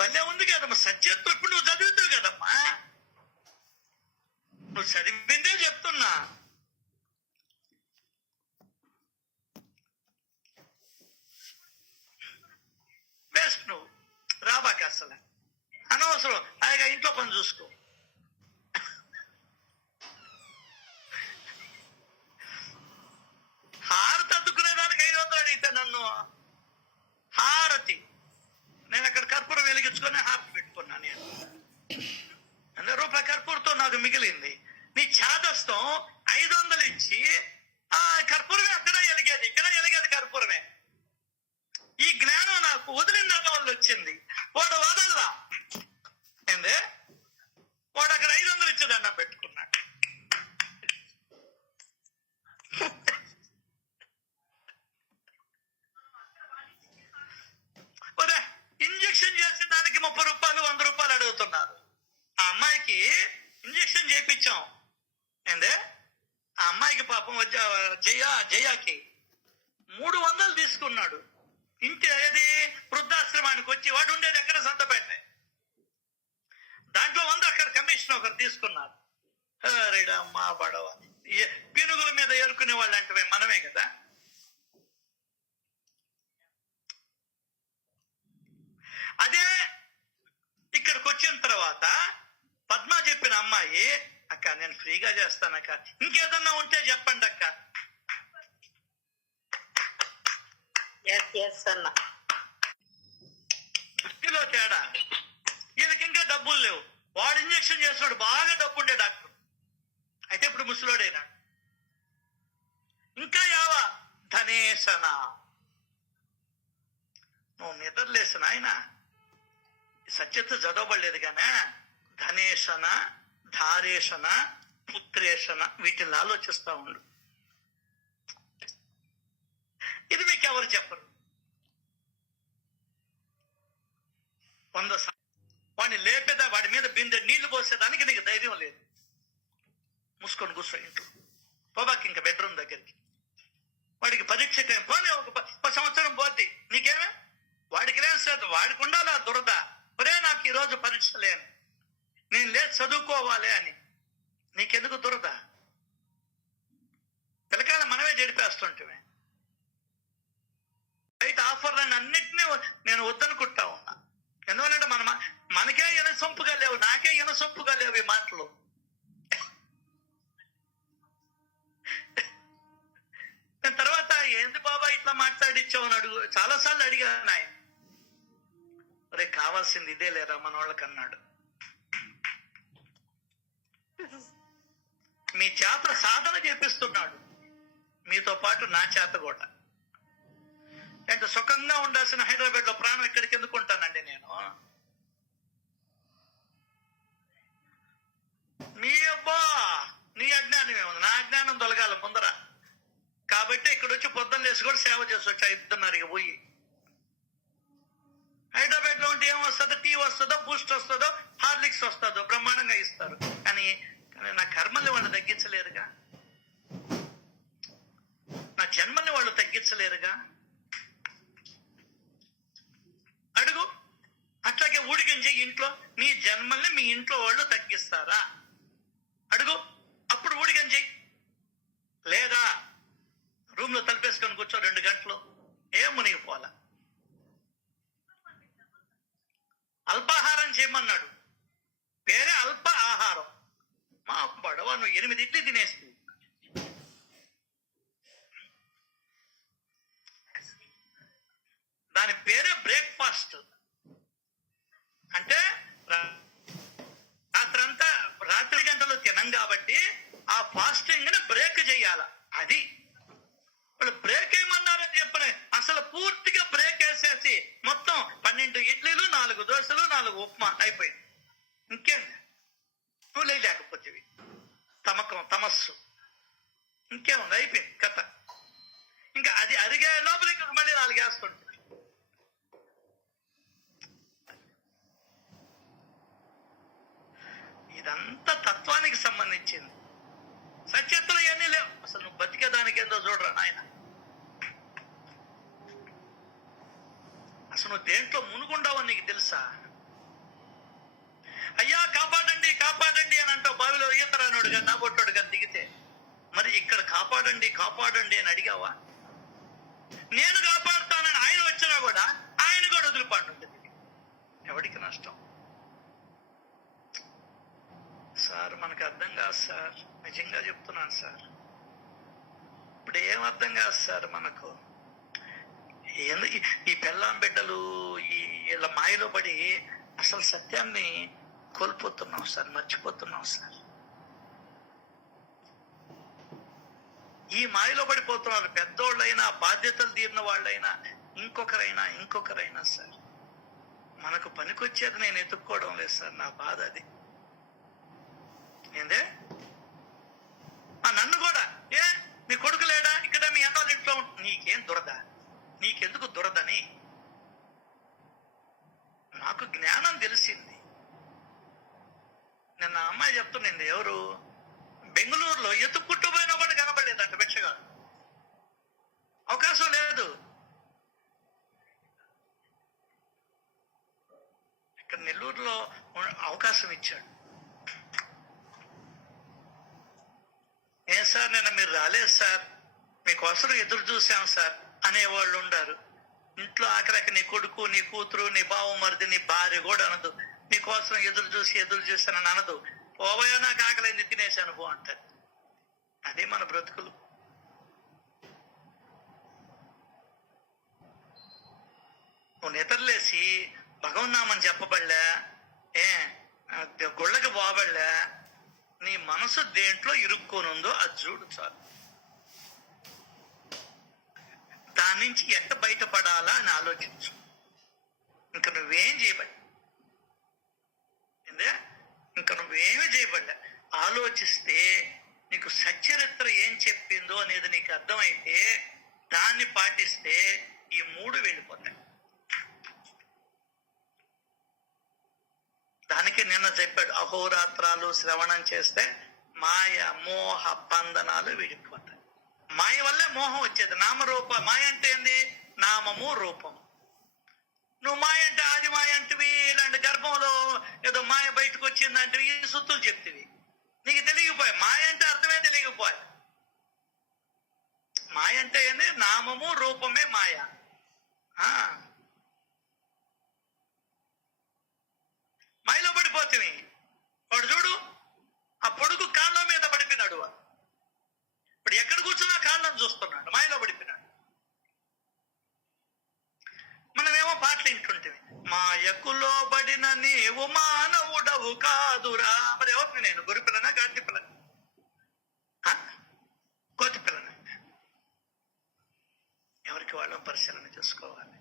భలే ఉంది కదమ్మా సత్యత్వం. ఇప్పుడు నువ్వు చదువుతావు కదమ్మా, నువ్వు చదివిందే చెప్తున్నా. బెస్ట్, నువ్వు రాబాక అసలు అనవసరం. అలాగే ఇంట్లో పని చూసుకో. హారతి అద్దుకునేదానికి 500 అడిగితే నన్ను, హారతి నేను అక్కడ కర్పూరం వెలిగించుకొని హారతి పెట్టుకున్నా. నేను ₹100 కర్పూరంతో నాకు మిగిలింది. నీ చాదస్తం 500 ఇచ్చి కర్పూరమే అక్కడ ఎలిగేది, ఇక్కడ ఎలిగేది కర్పూరమే. ఈ జ్ఞానం నాకు వదిలిన దాని వల్ల వచ్చింది. వాడు వదల్లా ఏందే దండం పెట్టుకున్నాడు. ఒరే, ఇంజక్షన్ చేసిన దానికి 30 రూపాయలు 100 రూపాయలు అడుగుతున్నారు. ఆ అమ్మాయికి ఇంజక్షన్ చేయించాం ఏందే, ఆ అమ్మాయికి పాపం జయాకి 300 తీసుకున్నాడు. ఇంటి ఏది వృద్ధాశ్రమానికి వచ్చి, వాడు ఉండేది ఎక్కడ సంతపేట, దాంట్లో 100 అక్కడ కమిషన్ ఒకరు తీసుకున్నారు. అమ్మా బడవ, పినుగుల మీద ఏరుకునే వాళ్ళు అంటే మనమే కదా. అదే ఇక్కడికి వచ్చిన తర్వాత పద్మ చెప్పిన అమ్మాయి, అక్క నేను ఫ్రీగా చేస్తానక్క, ఇంకేదన్నా ఉంటే చెప్పండి అక్క. అన్న దృష్టిలో తేడా, వీళ్ళకి ఇంకా డబ్బులు లేవు. వాడు ఇంజక్షన్ చేస్తున్నాడు, బాగా డబ్బు ఉండే డాక్టర్, అయితే ఇప్పుడు ముసలోడైనా. ఇంకా యావా ధనేశన, నువ్వు నిద్రలేసిన ఆయన సత్యత చదవబడలేదు కానీ ధనేశన, ధారేశన, పుత్రేశన వీటిని ఆలోచిస్తా ఉండు. ఇది మీకు ఎవరు చెప్పరు. 100 వాడిని లేపేదా, వాడి మీద బిందె నీళ్లు పోసేదానికి నీకు ధైర్యం లేదు. మూసుకొని కూర్చో ఇంట్లో, పోబాకి ఇంకా బెడ్రూమ్ దగ్గరికి. వాడికి పరీక్ష టైం పోనీ, ఒక సంవత్సరం పోద్ది, నీకేమే? వాడికి లేదు, వాడికి ఉండాలి ఆ దురద. ఒరే నాకు ఈరోజు పరీక్ష లేని, నేను లేదు చదువుకోవాలి అని. నీకెందుకు దురద? పిల్లకాయలు మనమే జడిపేస్తుంటే బయట ఆఫర్లను అన్నిటినీ నేను వద్దనుకుంటా ఉన్నా. ఎందుకంటే మనకే ఇనసొంపుగా లేవు, నాకే ఇనసొంపుగా లేవు ఈ మాటలు. నేను తర్వాత ఏంది బాబా ఇట్లా మాట్లాడిచ్చావు అని చాలాసార్లు అడిగాను ఆయన. అరే కావాల్సింది ఇదే లేరా మన వాళ్ళకి అన్నాడు. మీ చేత సాధన చేపిస్తున్నాడు, మీతో పాటు నా చేత కూడా. ఎంత సుఖంగా ఉండాల్సిన హైదరాబాద్ లో ప్రాణం ఇక్కడికి ఎందుకు ఉంటానండి నేను? నీ అబ్బా, నీ అజ్ఞానం ఏముంది, నా అజ్ఞానం తొలగాల ముందర. కాబట్టి ఇక్కడ వచ్చి పొద్దున్న లేసి కూడా సేవ చేసి వచ్చా 5:30కి పోయి. హైదరాబాద్ లో ఉంటే ఏం వస్తుందో, టీ వస్తుందో, బూస్ట్ వస్తుందో, హార్లిక్స్ వస్తుందో బ్రహ్మాండంగా ఇస్తారు. కానీ నా కర్మల్ని వాళ్ళు తగ్గించలేరుగా, నా జన్మల్ని వాళ్ళు తగ్గించలేరుగా. అడుగు. అట్లాగే ఊడిగించే ఇంట్లో నీ జన్మల్ని మీ ఇంట్లో వాళ్ళు తగ్గిస్తారా? అడుగు. అప్పుడు ఊడిగంజి. లేదా రూమ్ లో తలిపేసుకొని కూర్చో 2 గంటలు, ఏం మునిగిపోలా. అల్పాహారం చేయమన్నాడు, పేరే అల్ప ఆహారం. మా బడవ, నువ్వు 8 ఇడ్లీ తినేసి దాని పేరే బ్రేక్ఫాస్ట్. అంటే రాత్రి గంటలు తినం కాబట్టి ఆ ఫాస్టింగ్ ని బ్రేక్ చేయాల. అది వాళ్ళు బ్రేక్ ఏమన్నారని చెప్పిన, అసలు పూర్తిగా బ్రేక్ వేసేసి మొత్తం 12 ఇడ్లీలు, 4 దోశలు, 4 ఉప్మా అయిపోయింది. ఇంకేంది నువ్వు లేకపోతేవి, తమస్సు ఇంకేముంది, అయిపోయింది కథ. ఇంకా అది అరిగే లోపల ఇంకా మళ్ళీ 4 వేస్తుంటుంది. ఇదంతా తత్వానికి సంబంధించింది. సత్యత్తులు ఇవన్నీ లేవు. అసలు నువ్వు బతికేదానికి ఏందో చూడరా నాయన. అసలు నువ్వు దేంట్లో మునుగుండావో నీకు తెలుసా? అయ్యా కాపాడండి కాపాడండి అని అంటావు, బావిలో ఈతరానోడు కానీ నా బొట్టోడు కానీ దిగితే. మరి ఇక్కడ కాపాడండి కాపాడండి అని అడిగావా? నేను కాపాడుతానని ఆయన వచ్చినా కూడా ఆయన కూడా వదిలిపాటు. ఎవడికి నష్టం? సార్ మనకు అర్థం కాదు సార్, నిజంగా చెప్తున్నాను సార్. ఇప్పుడు ఏం అర్థం కాదు సార్ మనకు. ఈ పెళ్ళాం బిడ్డలు వీళ్ళ మాయలో పడి అసలు సత్యాన్ని కోల్పోతున్నాం సార్, మర్చిపోతున్నాం సార్. ఈ మాయలో పడిపోతున్నారు. పెద్దోళ్ళైనా, బాధ్యతలు తీరిన వాళ్ళైనా, ఇంకొకరైనా సార్. మనకు పనికొచ్చేది నేను ఎత్తుక్కోవడం లేదు సార్. నా బాధ అది. ఏందే నన్ను కూడా ఏ మీ కొడుకు లేడా ఇక్కడ మీ అన్నోళ్ళ ఇంట్లో నీకేం దురద, నీకెందుకు దురదని? నాకు జ్ఞానం తెలిసింది. నిన్న అమ్మాయి చెప్తుండింది, ఎవరు బెంగళూరులో ఎత్తుక్కుంటూ పోయినా కూడా కనబడలేదంట భిక్షగా. అవకాశం లేదు. ఇక్కడ నెల్లూరులో అవకాశం ఇచ్చాడు. ఏం సార్ నిన్న మీరు రాలేదు సార్, మీకోసం ఎదురు చూసాం సార్ అనేవాళ్ళు ఉండారు. ఇంట్లో ఆఖరికి నీ కొడుకు, నీ కూతురు, నీ బావమరిది, నీ భార్య కూడా అనదు నీకోసం ఎదురు చూసానని అనదు. పోవయో నాకు ఆకలింది తినేసాను పో అంటది. అదే మన బ్రతుకులు. నువ్వు నిద్రలేసి భగవన్నామని చెప్పబడలే, గుళ్ళకి పోబడలే, నీ మనసు దేంట్లో ఇరుక్కోనుందో అది చూడు చాలు. దాని నుంచి ఎట్ట బయటపడాలా అని ఆలోచించు. ఇంకా నువ్వేం చేయబడి ఇంకా నువ్వేమీ చేయబడ్డా ఆలోచిస్తే నీకు సచ్చరిత్ర ఏం చెప్పిందో అనేది నీకు అర్థమైతే దాన్ని పాటిస్తే ఈ 3 వెళ్ళిపోతాయి. దానికి నిన్న చెప్పాడు, అహోరాత్రాలు శ్రవణం చేస్తే మాయ మోహ బంధనాలు విడిపోతాయి. మాయ వల్లే మోహం వచ్చేది. నామరూప మాయ అంటే ఏంది? నామము రూపము. నువ్వు మాయ అంటే ఆది మాయ అంటివి, ఇలాంటి గర్భంలో ఏదో మాయ బయటకు వచ్చిందంటివి, ఈ సుత్తులు చెప్తివి. నీకు తెలియకపోయి మాయ అంటే అర్థమే తెలియకపోయి. మాయ అంటే ఏంది? నామము రూపమే మాయ. మాయలో పడిపోతుంది. వాడు చూడు, ఆ పొడుగు కాళ్ళ మీద పడిపోయినాడు. వాడు ఇప్పుడు ఎక్కడ కూర్చున్నా కాళ్ళని చూస్తున్నాడు, మాయలో పడిపోయినాడు. మనమేమో పాటలు వింటుంటే, మాయకు లోబడిన నీవు మానవుడవు కాదురా. మరి ఎవరిని నేను? గొర్రె పిల్లనా గాడి పిల్లనా? కోతి పిల్లనా? ఎవరికి వాళ్ళ పరిశీలన చేసుకోవాలి.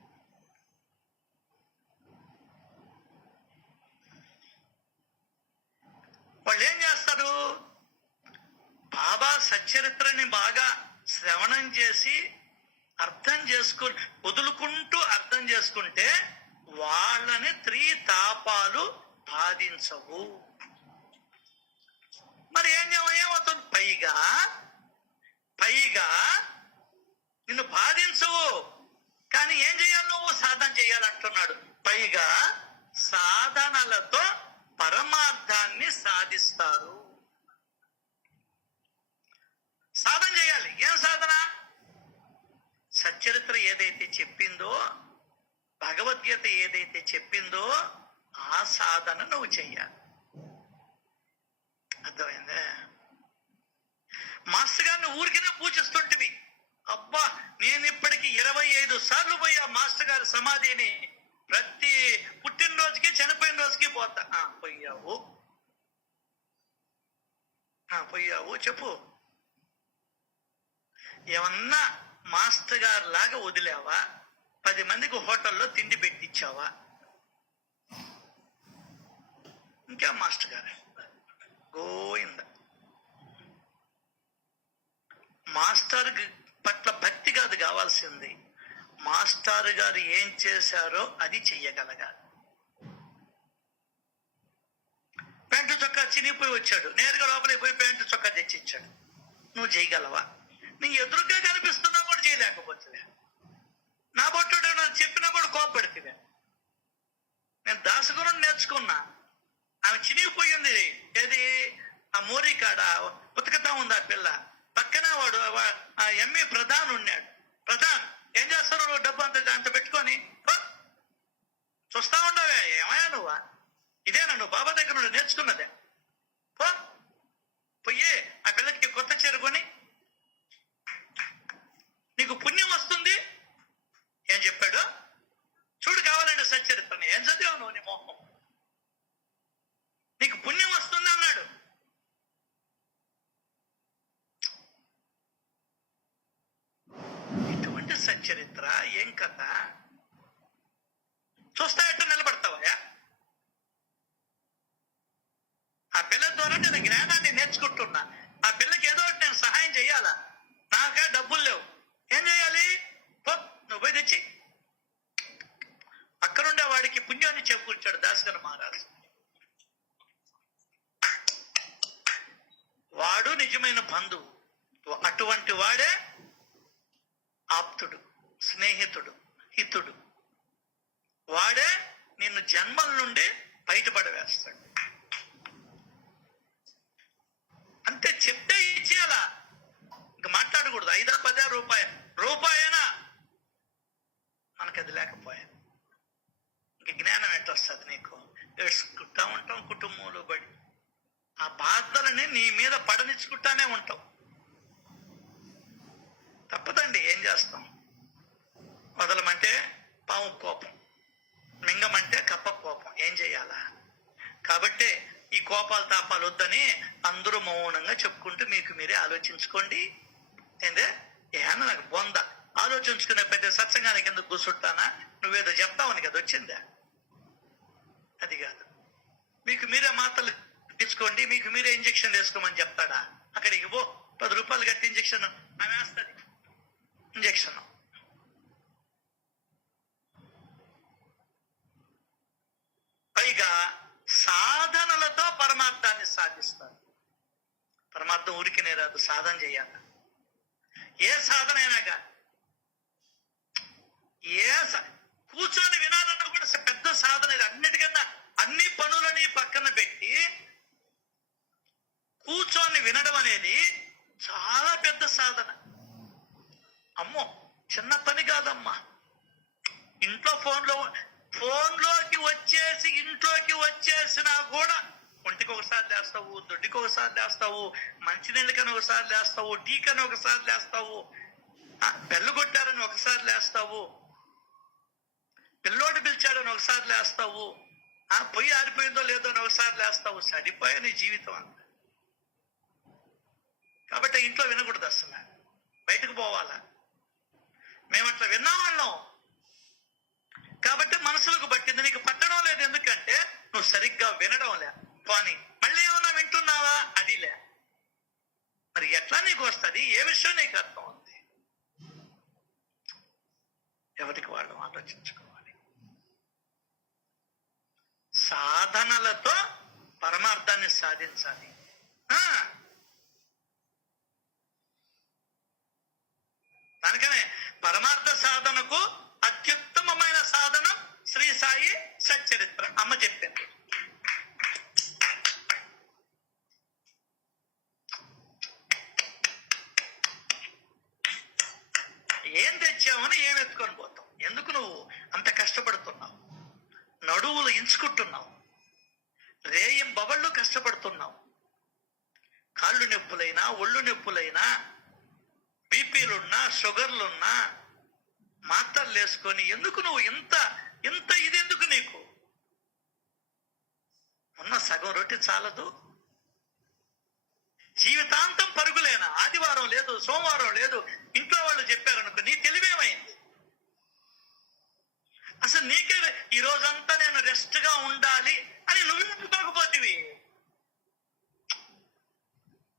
వాళ్ళు ఏం చేస్తారు? బాబా సచ్చరిత్రని బాగా శ్రవణం చేసి అర్థం వదులుకుంటూ అర్థం చేసుకుంటే వాళ్ళని త్రితాపాలు బాధించవు. మరి ఏమవుతుంది? పైగా నిన్ను బాధించవు, కానీ ఏం చేయాలి? నువ్వు సాధన చేయాలంటున్నాడు. పైగా సాధనలతో పరమార్థాన్ని సాధిస్తారు. సాధన చేయాలి. ఏం సాధన? సచ్చరిత్ర ఏదైతే చెప్పిందో, భగవద్గీత ఏదైతే చెప్పిందో ఆ సాధన నువ్వు చెయ్యాలి. అర్థమైందే? మాస్టర్ గారిని ఊరికినే పూజిస్తుంటివి. అబ్బా, నేను ఇప్పటికి 25 సార్లు పోయి ఆ మాస్టర్ గారి సమాధిని ప్రతి పుట్టినరోజుకి చనిపోయిన రోజుకి పోతా. పోయావు చెప్పు. ఏమన్నా మాస్టర్ గారు లాగా వదిలేవా? 10 మందికి హోటల్లో తిండి పెట్టించావా? ఇంకా మాస్టర్ గారు గోయింద. మాస్టర్ పట్ల భక్తి కాదు కావాల్సింది, మాస్టర్ గారు ఏం చేశారో అది చెయ్యగలగాలి. ప్యాంటు చొక్కా చినిగిపోయి వచ్చాడు, నేరుగా లోపలికి పోయి ప్యాంటు చొక్కా తెచ్చిచ్చాడు. నువ్వు చేయగలవా? నీ ఎదురుగా కనిపిస్తున్నా కూడా చేయలేకపోతే, నా బొట్టుడు నాకు చెప్పినా కూడా కోపపెడితే. నేను దాసగుణం నేర్చుకున్నా. ఆమె చినిగిపోయింది. ఏది? ఆ మోరీ కాడ ఉతకతా ఉంది ఆ పిల్ల. పక్కనే వాడు ఆ ఎంఏ ప్రధాన్ ఉన్నాడు. ప్రధాన్ ఏం చేస్తావు? నువ్వు డబ్బు అంత పెట్టుకొని చూస్తా ఉండవే. ఏమయ్యా నువ్వా? ఇదేనా నువ్వు బాబా దగ్గర నుండి నేర్చుకున్నదే? పోయి ఆ పిల్లకి కొత్త చీర కొని నీకు పుణ్యం వస్తుంది. ఏం చెప్పాడు చూడు, కావాలంటే సచ్చరిత్రని. ఏం చదివావు నువ్వు? నీ మోహం. నీకు పుణ్యం వస్తుంది అన్నాడు. ఇటువంటి సచ్చరిత్ర ఏం కథ? చూస్తా ఎట్లా నిలబడతావా? ఆ పిల్ల ద్వారా నేను జ్ఞానాన్ని నేర్చుకుంటున్నా. ఆ పిల్లకి ఏదో ఒకటి నేను సహాయం చేయాలా. నాకా డబ్బులు లేవు, ఏం చేయాలి? పో, నువ్వు పోయి తెచ్చి. అక్కడుండే వాడికి పుణ్యాన్ని చేకూర్చాడు దాసగన మహారాజు. వాడు నిజమైన బంధువు. అటువంటి వాడే ఆప్తుడు, స్నేహితుడు, హితుడు. వాడే నిన్ను జన్మల నుండి బయటపడవేస్తాడు. అంతే, చెప్తే ఇచ్చేయాలా, ఇంక మాట్లాడకూడదు. 5 10 రూపాయనా మనకు అది లేకపోయా ఇంక జ్ఞానం ఎట్లొస్తుంది నీకు? ఏడ్చుకుంటా ఉంటాం కుటుంబంలో పడి. ఆ బాధలని నీ మీద పడనిచ్చుకుంటానే ఉంటావు. తప్పదండి, ఏం చేస్తాం? వదలమంటే పాము కోపం, మింగమంటే కప్ప కోపం, ఏం చెయ్యాలా? కాబట్టి ఈ కోపాలు తాపాలు వద్దని అందరూ మౌనంగా చెప్పుకుంటూ మీకు మీరే ఆలోచించుకోండి. ఏందే ఏమన్నా నాకు బొంద ఆలోచించుకునే పెద్ద సత్సంగానికి ఎందుకు కూర్చుంటానా? నువ్వేదో చెప్తావని కదా వచ్చిందా? అది కాదు. మీకు మీరే మాత్రలు తీసుకోండి, మీకు మీరే ఇంజక్షన్ వేసుకోమని చెప్తాడా? అక్కడికి పో, 10 రూపాయలు కట్టి ఇంజక్షన్ ఆమె వేస్తుంది. ఇంజక్షన్ పైగా సాధనలతో పరమార్థాన్ని సాధిస్తారు. పరమార్థం ఊరికినే రాదు, సాధన చేయాలి. ఏ సాధన అయినా కానీ, కూర్చొని వినాలన్న కూడా పెద్ద సాధన. ఇది అన్నిటికన్నా అన్ని పనులని పక్కన పెట్టి కూర్చొని వినడం అనేది చాలా పెద్ద సాధన. అమ్మో, చిన్న పని కాదమ్మా. ఇంట్లో ఇంట్లోకి వచ్చేసినా కూడా ఒంటికి ఒకసారి లేస్తావు, దొడ్డికి ఒకసారి లేస్తావు, మంచినీళ్ళకని ఒకసారి లేస్తావు, టీకని ఒకసారి లేస్తావు, బెల్లు కొట్టారని ఒకసారి లేస్తావు, పిల్లోడు పిలిచాడని ఒకసారి లేస్తావు, పొయ్యి ఆరిపోయిందో లేదో అని ఒకసారి లేస్తావు. సరిపోయా నీ జీవితం అంత. కాబట్టి ఇంట్లో వినకూడదు, అసలు బయటకు పోవాలా. మేము అట్లా విన్నామన్నాం కాబట్టి మనసులకు పట్టింది. నీకు పట్టడం లేదు, ఎందుకంటే నువ్వు సరిగ్గా వినడం లే. పోనీ మళ్ళీ ఏమన్నా వింటున్నావా? అది లే. మరి ఎట్లా నీకు వస్తుంది? ఏ విషయం నీకు అర్థం ఉంది? ఎవరికి వాళ్ళు ఆలోచించుకోవాలి. సాధనలతో పరమార్థాన్ని సాధించాలి. దానికనే పరమార్థ సాధనకు అత్యుత్తమమైన సాధనం శ్రీ సాయి సచ్చరిత్ర. అమ్మ చెప్పింది. ఏం తెచ్చావని ఏం ఎత్తుకొని పోతావు? ఎందుకు నువ్వు అంత కష్టపడుతున్నావు? నడువులు ఇంచుకుంటున్నావు, రేయింబవళ్ళు కష్టపడుతున్నావు. కాళ్ళు నొప్పులైనా, ఒళ్ళు నొప్పులైనా, బీపీలున్నా, షుగర్లున్నా మాత్రలు వేసుకొని ఎందుకు నువ్వు ఇంత ఇది ఎందుకు? నీకు ఉన్న సగం రొట్టె చాలదు. జీవితాంతం పరుగులేనా? ఆదివారం లేదు, సోమవారం లేదు, ఇంట్లో వాళ్ళు చెప్పారనుకో, నీ తెలివేమైంది? అసలు నీకే ఈ రోజంతా నేను రెస్ట్ గా ఉండాలి అని నువ్వు అనుకోకపోతివి.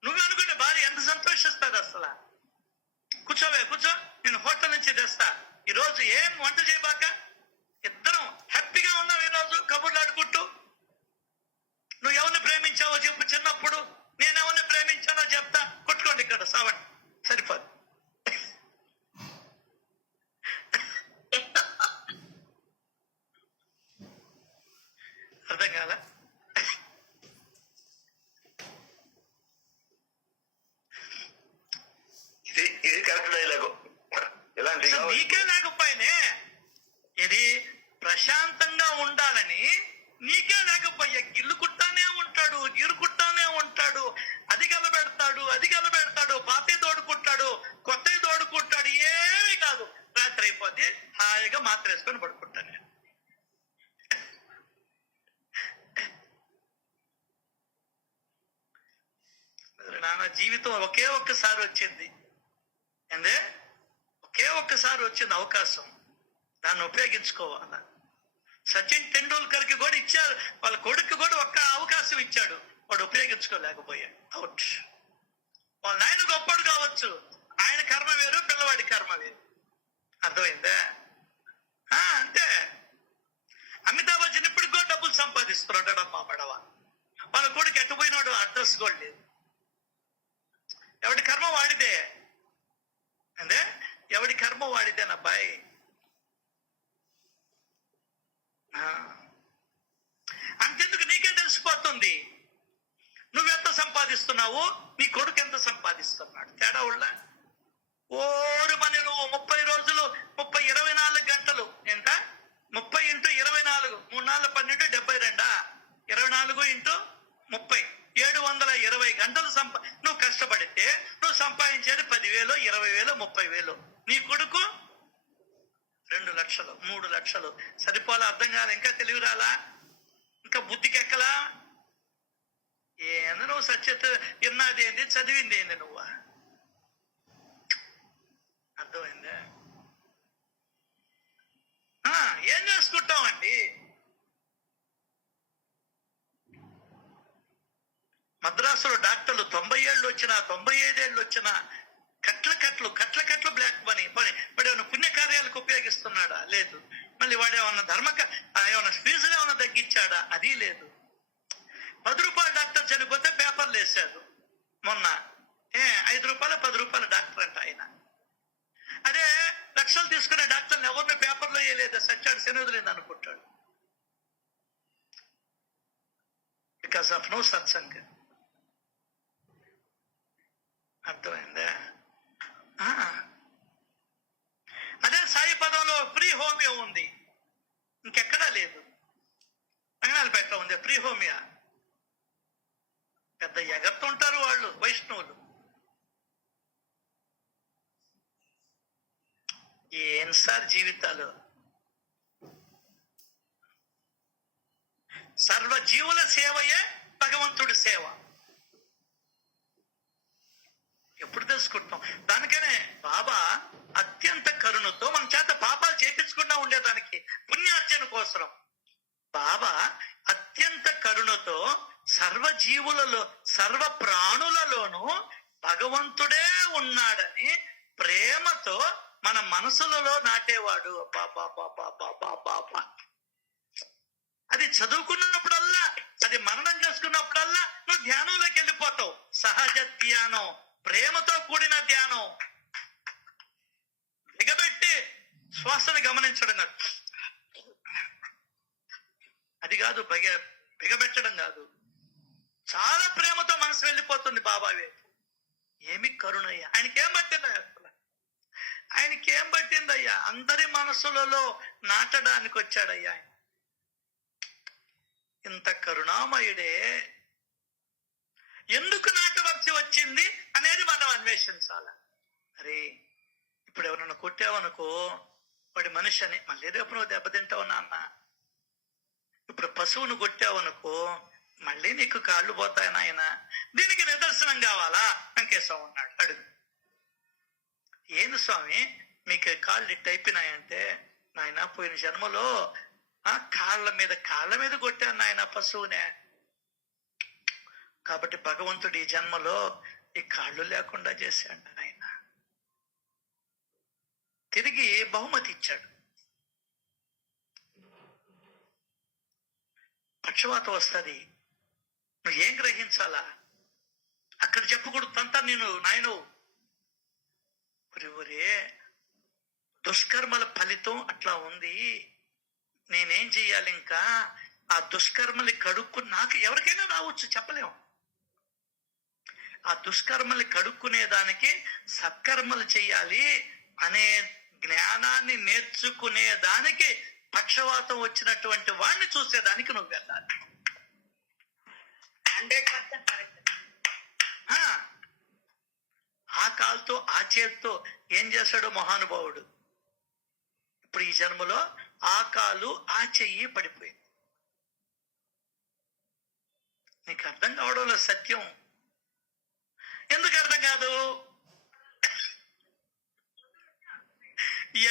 నువ్వు అనుకుంటే భార్య ఎంత సంతోషిస్తుంది అసలు. కూర్చో, నేను హోటల్ నుంచి తెస్తా, ఈ రోజు ఏం వంట చేయబాక, ఇద్దరం హ్యాపీగా ఉన్నాం. ఈ రోజు కబుర్లు ఆడుకుంటూ, నువ్వు ఎవరిని ప్రేమించావో చెప్పు, చిన్నప్పుడు నేను ఎవరిని ప్రేమించానో చెప్తా, కొట్టుకోండి ఇక్కడ సావండి, సరిపోదు. అర్థం కాదా? ఇది కరెక్ట్ డైలాగు. నీకే లేకపోయినే, ఇది ప్రశాంతంగా ఉండాలని నీకే లేకపోయా. గిల్లుకుంటానే ఉంటాడు, గీరుకుంటానే ఉంటాడు, అది గలబెడతాడు, పాతే తోడుకుంటాడు, కొత్తవి తోడుకుంటాడు, ఏమీ కాదు. రాత్రి అయిపోతే హాయిగా మాత్ర వేసుకొని పడుకుంటాను. నాన్న జీవితం ఒకే ఒక్కసారి వచ్చింది. ఏందే? ఒకే ఒక్కసారి వచ్చింది అవకాశం, దాన్ని ఉపయోగించుకోవాలా. సచిన్ టెండూల్కర్ కి కూడా ఇచ్చారు, వాళ్ళ కొడుకు కూడా ఒక్క అవకాశం ఇచ్చాడు. వాడు ఉపయోగించుకోలేకపోయాడు, అవుట్. వాళ్ళ నాయన గొప్పడు కావచ్చు, ఆయన కర్మ వేరు, పిల్లవాడి కర్మ వేరు. అర్థమైందా? అంతే. అమితాబ్ బచ్చన్ ఇప్పటికి కూడా డబ్బులు సంపాదిస్తున్నాడు అమ్మా పడవ. వాళ్ళ కొడుకు ఎట్టుపోయినాడు, అడ్రస్ కూడా లేదు. ఎవడి కర్మ వాడిదే అంటే, ఎవడి కర్మ వాడిదేనబ్బాయి. అంతెందుకు, నీకే తెలిసిపోతుంది నువ్వెంత సంపాదిస్తున్నావు, నీ కొడుకు ఎంత సంపాదిస్తున్నాడు. తేడా ఉళ్ళ ఓరు పని. నువ్వు 30 రోజులు 24 గంటలు ఎంత 30 × 24 3 4 12 72 24 × 30 720 గంటలు నువ్వు కష్టపడితే నువ్వు సంపాదించేది 10,000 20,000 30,000. నీ కొడుకు 2 లక్షలు 3 లక్షలు. సరిపోలా? అర్థం కాలే? ఇంకా తెలివి రాలా? ఇంకా బుద్ధికి ఎక్కలా? ఏంది నువ్వు సత్యత విన్నది ఏంది, చదివింది ఏంది నువ్వు? అర్థమైందా? ఏం చేసుకుంటామండి? మద్రాసులో డాక్టర్లు 90 ఏళ్ళు వచ్చినా 95 ఏళ్ళు వచ్చినా కట్ల బ్లాక్ మనీ పని. వాడు ఏమైనా పుణ్యకార్యాలకు ఉపయోగిస్తున్నాడా? లేదు. మళ్ళీ వాడు ఏమన్నా ఏమన్నా ఫీజులు ఏమన్నా తగ్గించాడా? అది లేదు. 10 రూపాయల డాక్టర్ చనిపోతే పేపర్లు వేసాడు మొన్న. 5 రూపాయలు 10 రూపాయల డాక్టర్ అంట ఆయన. అదే లక్షలు తీసుకునే డాక్టర్ని ఎవరిని పేపర్లో వేయలేదు, సచ్చాడు శనివదిలేదు అనుకుంటాడు. Because of no satsang. అర్థమైందా? అదే సాయి పదంలో ఫ్రీ హోమియో ఉంది, ఇంకెక్కడా లేదు. రంగనాలపేట ఉంది ఫ్రీ హోమియో. పెద్ద ఎగర్తుంటారు వాళ్ళు వైష్ణవులు. ఏం సార్ జీవితాలు? సర్వజీవుల సేవయే భగవంతుడి సేవ. ఎప్పుడు తెలుసుకుంటాం? దానికనే బాబా అత్యంత కరుణతో మన చేత పాపాలు చేపించకుండా ఉండేదానికి పుణ్యార్జన కోసం బాబా అత్యంత కరుణతో సర్వజీవులలో సర్వ ప్రాణులలోనూ భగవంతుడే ఉన్నాడని ప్రేమతో మన మనసులలో నాటేవాడు. బాబా అది చదువుకున్నప్పుడల్లా, అది మననం చేసుకున్నప్పుడల్లా నువ్వు ధ్యానంలోకి వెళ్ళిపోతావు. సహజ ధ్యానం, ప్రేమతో కూడిన ధ్యానం. దిగబెట్టి శ్వాసను గమనించడం కాదు, అది కాదు. బిగబెట్టడం కాదు, చాలా ప్రేమతో మనసు వెళ్ళిపోతుంది బాబావే. ఏమి కరుణయ్యా! ఆయనకేం పట్టిందయ్యా? ఆయనకేం పట్టిందయ్యా? అందరి మనసులలో నాటడానికి వచ్చాడయ్యా ఆయన. ఇంత కరుణామయుడే ఎందుకు నాటవలసి వచ్చింది అనేది మనం అన్వేషించాలి. అరే, ఇప్పుడు ఎవరన్నా కొట్టావనుకో వాడి మనిషి అని, మళ్ళీ రేపు నువ్వు దెబ్బతింటావు నాన్న. ఇప్పుడు పశువును కొట్టావనుకో మళ్ళీ నీకు కాళ్ళు పోతాయి నాయన. దీనికి నిదర్శనం కావాలా? వెంకటేశ్వరం ఉన్నాడు, అడుగు. ఏంది స్వామి మీకు కాళ్ళు ఇట్టు అయిపోయినాయంటే, నాయన పోయిన జన్మలో కాళ్ళ మీద కొట్టాను నాయన పశువునే, కాబట్టి భగవంతుడు ఈ జన్మలో ఈ కాళ్ళు లేకుండా చేశాడు ఆయన. తిరిగి బహుమతి ఇచ్చాడు. పక్షవాతం వస్తుంది, నువ్వేం గ్రహించాలా? అక్కడ చెప్పకూడదు తంతా నేను నాయను. ఒరే దుష్కర్మల ఫలితం అట్లా ఉంది, నేనేం చెయ్యాలి? ఇంకా ఆ దుష్కర్మల్ని కడుక్కు, నాకు ఎవరికైనా రావచ్చు చెప్పలేము. ఆ దుష్కర్మల్ని కడుక్కునేదానికి సత్కర్మలు చెయ్యాలి అనే జ్ఞానాన్ని నేర్చుకునేదానికి పక్షవాతం వచ్చినటువంటి వాడిని చూసేదానికి నువ్వు వెళ్ళాలి. 100% కరెక్ట్. ఆ కాలుతో ఆ చేత్తో ఏం చేశాడు మహానుభావుడు? ఇప్పుడు ఈ జన్మలో ఆ కాలు ఆ చెయ్యి పడిపోయింది. నీకు అర్థం కావడంలో సత్యం. ఎందుకు అర్థం కాదు?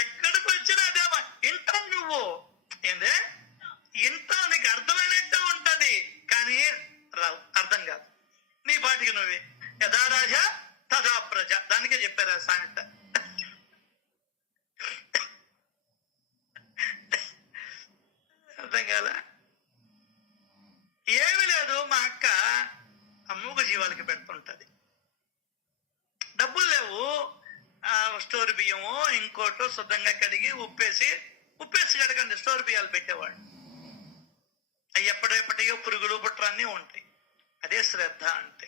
ఎక్కడికి వచ్చినా అదేమా వింటావు నువ్వు. ఏందే వింటావు, నీకు అర్థమైనట్టే ఉంటది. కానీ రావు, అర్థం కాదు. నీ పాటికి నువ్వే యథా రాజా తథా ప్రజ, దానికే చెప్పారు ఆ సామెత. అర్థం కాదా? ఏమి లేదు, మా అక్క ఆ మూగ జీవాలకి పెడుతుంటది. డబ్బులు లేవు, ఆ స్టోర్ బియ్యమో ఇంకోటో శుద్ధంగా కడిగి ఉప్పేసి కడగండి స్టోర్ బియ్యాలు పెట్టేవాడు. అవి ఎప్పటియో పురుగులు పుట్ర అన్నీ ఉంటాయి. అదే శ్రద్ధ అంటే.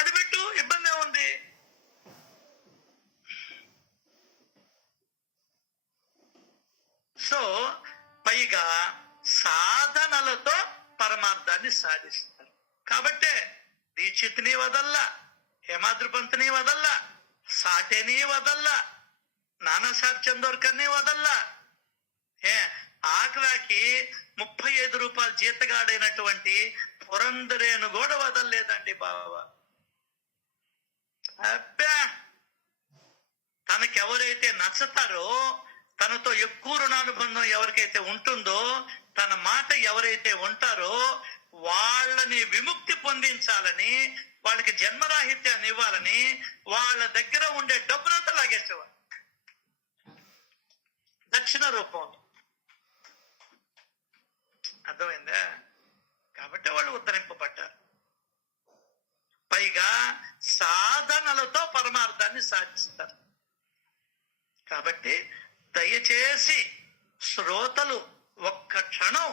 అది పెట్టు, ఇబ్బంది ఏముంది? సో పైగా సాధనలతో పరమార్థాన్ని సాధిస్తారు. కాబట్టే దీక్షిత్ని వదల్లా, హేమాద్రిపంత్ని వదల్లా, సాటేని వదల్లా, నానాసార్ చందోర్కర్ని వదల్లా. ఆఖరాకి 35 రూపాయలు జీతగాడైనటువంటి పురంధరేను కూడా వదల్లేదండి బాబా. అబ్బా, తనకెవరైతే నచ్చుతారో, తనతో ఎక్కువ రుణానుబంధం ఎవరికైతే ఉంటుందో, తన మాట ఎవరైతే ఉంటారో వాళ్ళని విముక్తి పొందించాలని, వాళ్ళకి జన్మరాహిత్యాన్ని ఇవ్వాలని వాళ్ళ దగ్గర ఉండే డబ్బునంతా లాగేసేవారు దక్షిణ రూపం. అర్థమైందా? కాబట్టి వాళ్ళు ఉద్ధరింపబడ్డారు. పైగా సాధనలతో పరమార్థాన్ని సాధిస్తారు. కాబట్టి దయచేసి శ్రోతలు ఒక్క క్షణం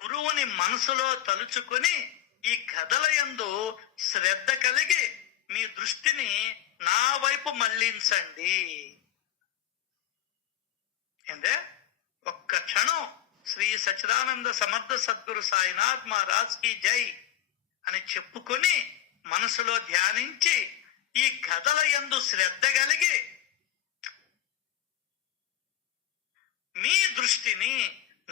గురువుని మనసులో తలుచుకుని ఈ కథల యందు శ్రద్ధ కలిగి మీ దృష్టిని నా వైపు మళ్లించండి. ఏందే ఒక్క క్షణం శ్రీ సచ్చిదానంద సమర్థ సద్గురు సాయినాథ్ మహారాజ్ కి జై అని చెప్పుకొని మనసులో ధ్యానించి ఈ కథల యందు శ్రద్ధ కలిగి మీ దృష్టిని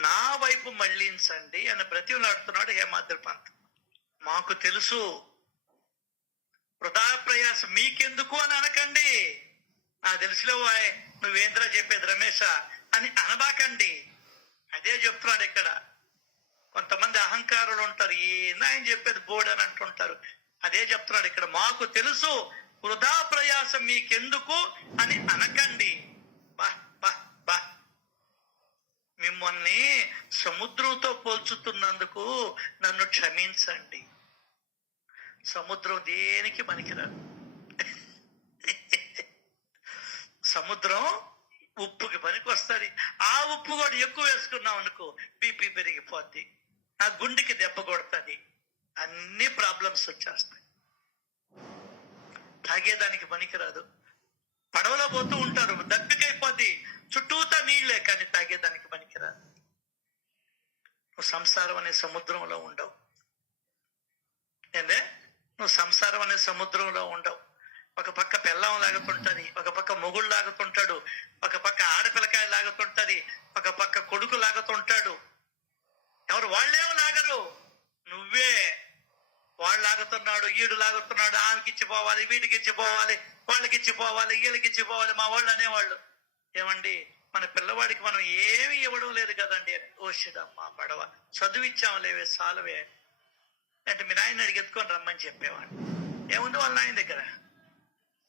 నా వైపు మళ్లించండి అని బ్రతిమలాడుతున్నాడు హేమాద్రి పంత్. మాకు తెలుసు, వృధా ప్రయాసం మీకెందుకు అని అనకండి. నాకు తెలుసులే వాయ్, నువ్వేంద్రా చెప్పేది రమేష అని అనబాకండి. అదే చెప్తున్నాడు ఇక్కడ. కొంతమంది అహంకారులు ఉంటారు, ఏనా ఆయన చెప్పేది బోర్డు అని అంటుంటారు. అదే చెప్తున్నాడు ఇక్కడ. మాకు తెలుసు, వృధా ప్రయాసం మీకెందుకు అని అనకండి. బా బా బా, మిమ్మల్ని సముద్రంతో పోల్చుతున్నందుకు నన్ను క్షమించండి. సముద్రం దేనికి పనికిరాదు. సముద్రం ఉప్పుకి పనికి వస్తుంది. ఆ ఉప్పు కూడా ఎక్కువ వేసుకున్నాం అనుకో బీపీ పెరిగిపోద్ది, ఆ గుండెకి దెబ్బ కొడుతుంది, అన్ని ప్రాబ్లమ్స్ వచ్చేస్తాయి. తాగేదానికి పనికిరాదు. పడవలో పోతూ ఉంటారు, దప్పికైపోద్ది, చుట్టూతా నీళ్లే, కానీ తాగేదానికి పనికిరాదు. నువ్వు సంసారం అనే సముద్రంలో ఉండవు. ఏందే, నువ్వు సంసారం అనే సముద్రంలో ఉండవు. ఒక పక్క పెళ్ళం లాగుతుంటది, ఒక పక్క మొగుళ్ళు లాగుతుంటాడు, ఒక పక్క ఆడపిల్లకాయ లాగుతుంటది, ఒక పక్క కొడుకు లాగుతుంటాడు. ఎవరు? వాళ్ళేమో లాగరు, నువ్వే. వాళ్ళు లాగుతున్నాడు, ఈడు లాగుతున్నాడు, ఆమెకి ఇచ్చిపోవాలి, వీడికి ఇచ్చిపోవాలి, వాళ్ళకి ఇచ్చిపోవాలి, వీళ్ళకి ఇచ్చిపోవాలి. మా వాళ్ళు అనేవాళ్ళు, ఏమండి మన పిల్లవాడికి మనం ఏమి ఇవ్వడం లేదు కదండి. ఓషిడమ్మా పడవ, చదువు ఇచ్చాము లేవే సాలవే అంటే మీ నాయన అడిగి ఎత్తుకొని రమ్మని చెప్పేవాడు. ఏముంది వాళ్ళ నాయన దగ్గర?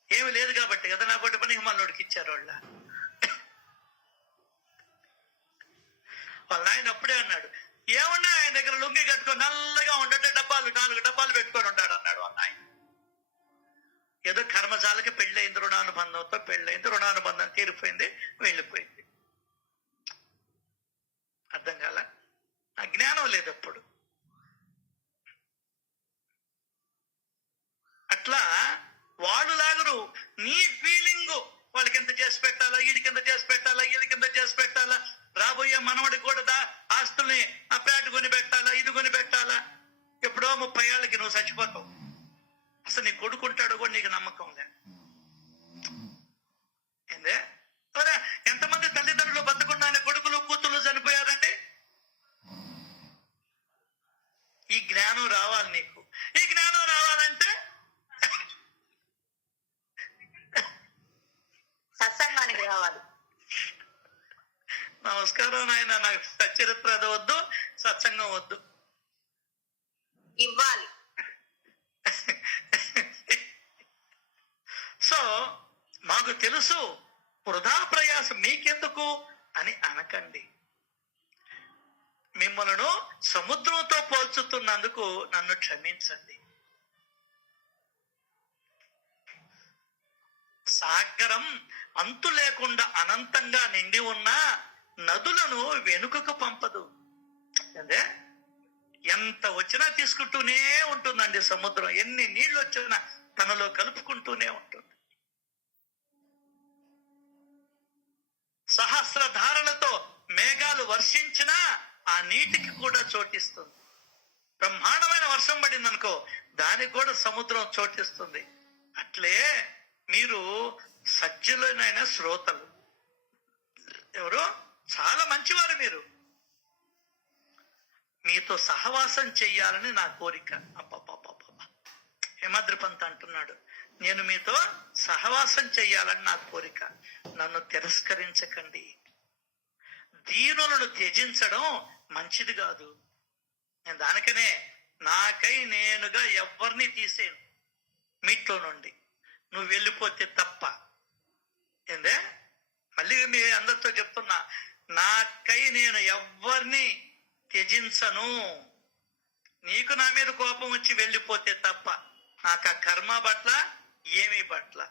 ఏమి లేదు కాబట్టి కదా నా కొట్టి పనికి మనోడికి ఇచ్చారు. వాళ్ళ నాయన అప్పుడే అన్నాడు, ఏమన్నా ఆయన దగ్గర లుంగి కట్టుకొని నల్లగా ఉండటే 4 డబ్బాలు పెట్టుకొని ఉంటాడు అన్నాడు వాళ్ళ నాయన. ఏదో కర్మజాలకి పెళ్ళయింది, రుణానుబంధంతో పెళ్ళయింది, రుణానుబంధం తీరిపోయింది, వెళ్ళిపోయింది. అర్థం కాల? ఆ జ్ఞానం లేదు అప్పుడు. అట్లా వాళ్ళు లాగరు. నీ ఫీలింగ్ వాళ్ళకి ఎంత చేసి పెట్టాలా, వీడికి ఎంత చేసి పెట్టాలా, వీళ్ళకి ఎంత చేసి పెట్టాలా, రాబోయే మనవడికి కూడా ఆస్తుల్ని ఆ పేట కొని పెట్టాలా, ఇది కొని పెట్టాలా. ఎప్పుడో 30 ఏళ్ళకి నువ్వు చచ్చిపోతావు. అసలు నీ కొడుకుంటాడు కూడా నీకు నమ్మకం లే. ఏందే, ఎంతమంది తల్లిదండ్రులు బతుకున్న కొడుకులు కూతుళ్ళు చనిపోయారండి. ఈ జ్ఞానం రావాలి నీకు. ఈ జ్ఞానం రావాలంటే సత్సంగానికి రావాలి. నమస్కారం నాయన, నాకు సత్య చరిత్ర వద్దు, సత్సంగం వద్దు. ఇవ్వాలి. సో మాకు తెలుసు, వృధా ప్రయాసం మీకెందుకు అని అనకండి. మిమ్మల్ని సముద్రంతో పోల్చుతున్నందుకు నన్ను క్షమించండి. సాగరం అంతు లేకుండా అనంతంగా నిండి ఉన్న నదులను వెనుకకు పంపదు. అంటే ఎంత వచ్చినా తీసుకుంటూనే ఉంటుందండి సముద్రం. ఎన్ని నీళ్లు వచ్చినా తనలో కలుపుకుంటూనే ఉంటుంది. సహస్రధారలతో మేఘాలు వర్షించినా ఆ నీటికి కూడా చోటిస్తుంది. బ్రహ్మాండమైన వర్షం పడింది అనుకో, దానికి కూడా సముద్రం చోటిస్తుంది. అట్లే మీరు సజ్జులైన శ్రోతలు, ఎవరు చాలా మంచివారు, మీరు మీతో సహవాసం చెయ్యాలని నా కోరిక. అబ్బబ్బబ్బబ్బ, హేమాద్రిపంత్ అంటున్నాడు, నేను మీతో సహవాసం చెయ్యాలని నా కోరిక. నన్ను తిరస్కరించకండి. దీనులను త్యజించడం మంచిది కాదు. నేను దానికనే నాకై నేనుగా ఎవరిని తీసేను మీట్లో నుండి, నువ్వు వెళ్ళిపోతే తప్ప. ఏందే మళ్ళీ మీ అందరితో చెప్తున్నా, నాకై నేను ఎవరిని త్యజించను. నీకు నా మీద కోపం వచ్చి వెళ్ళిపోతే తప్ప నాకు ఆ కర్మ పట్ల ఏమీ పట్ల.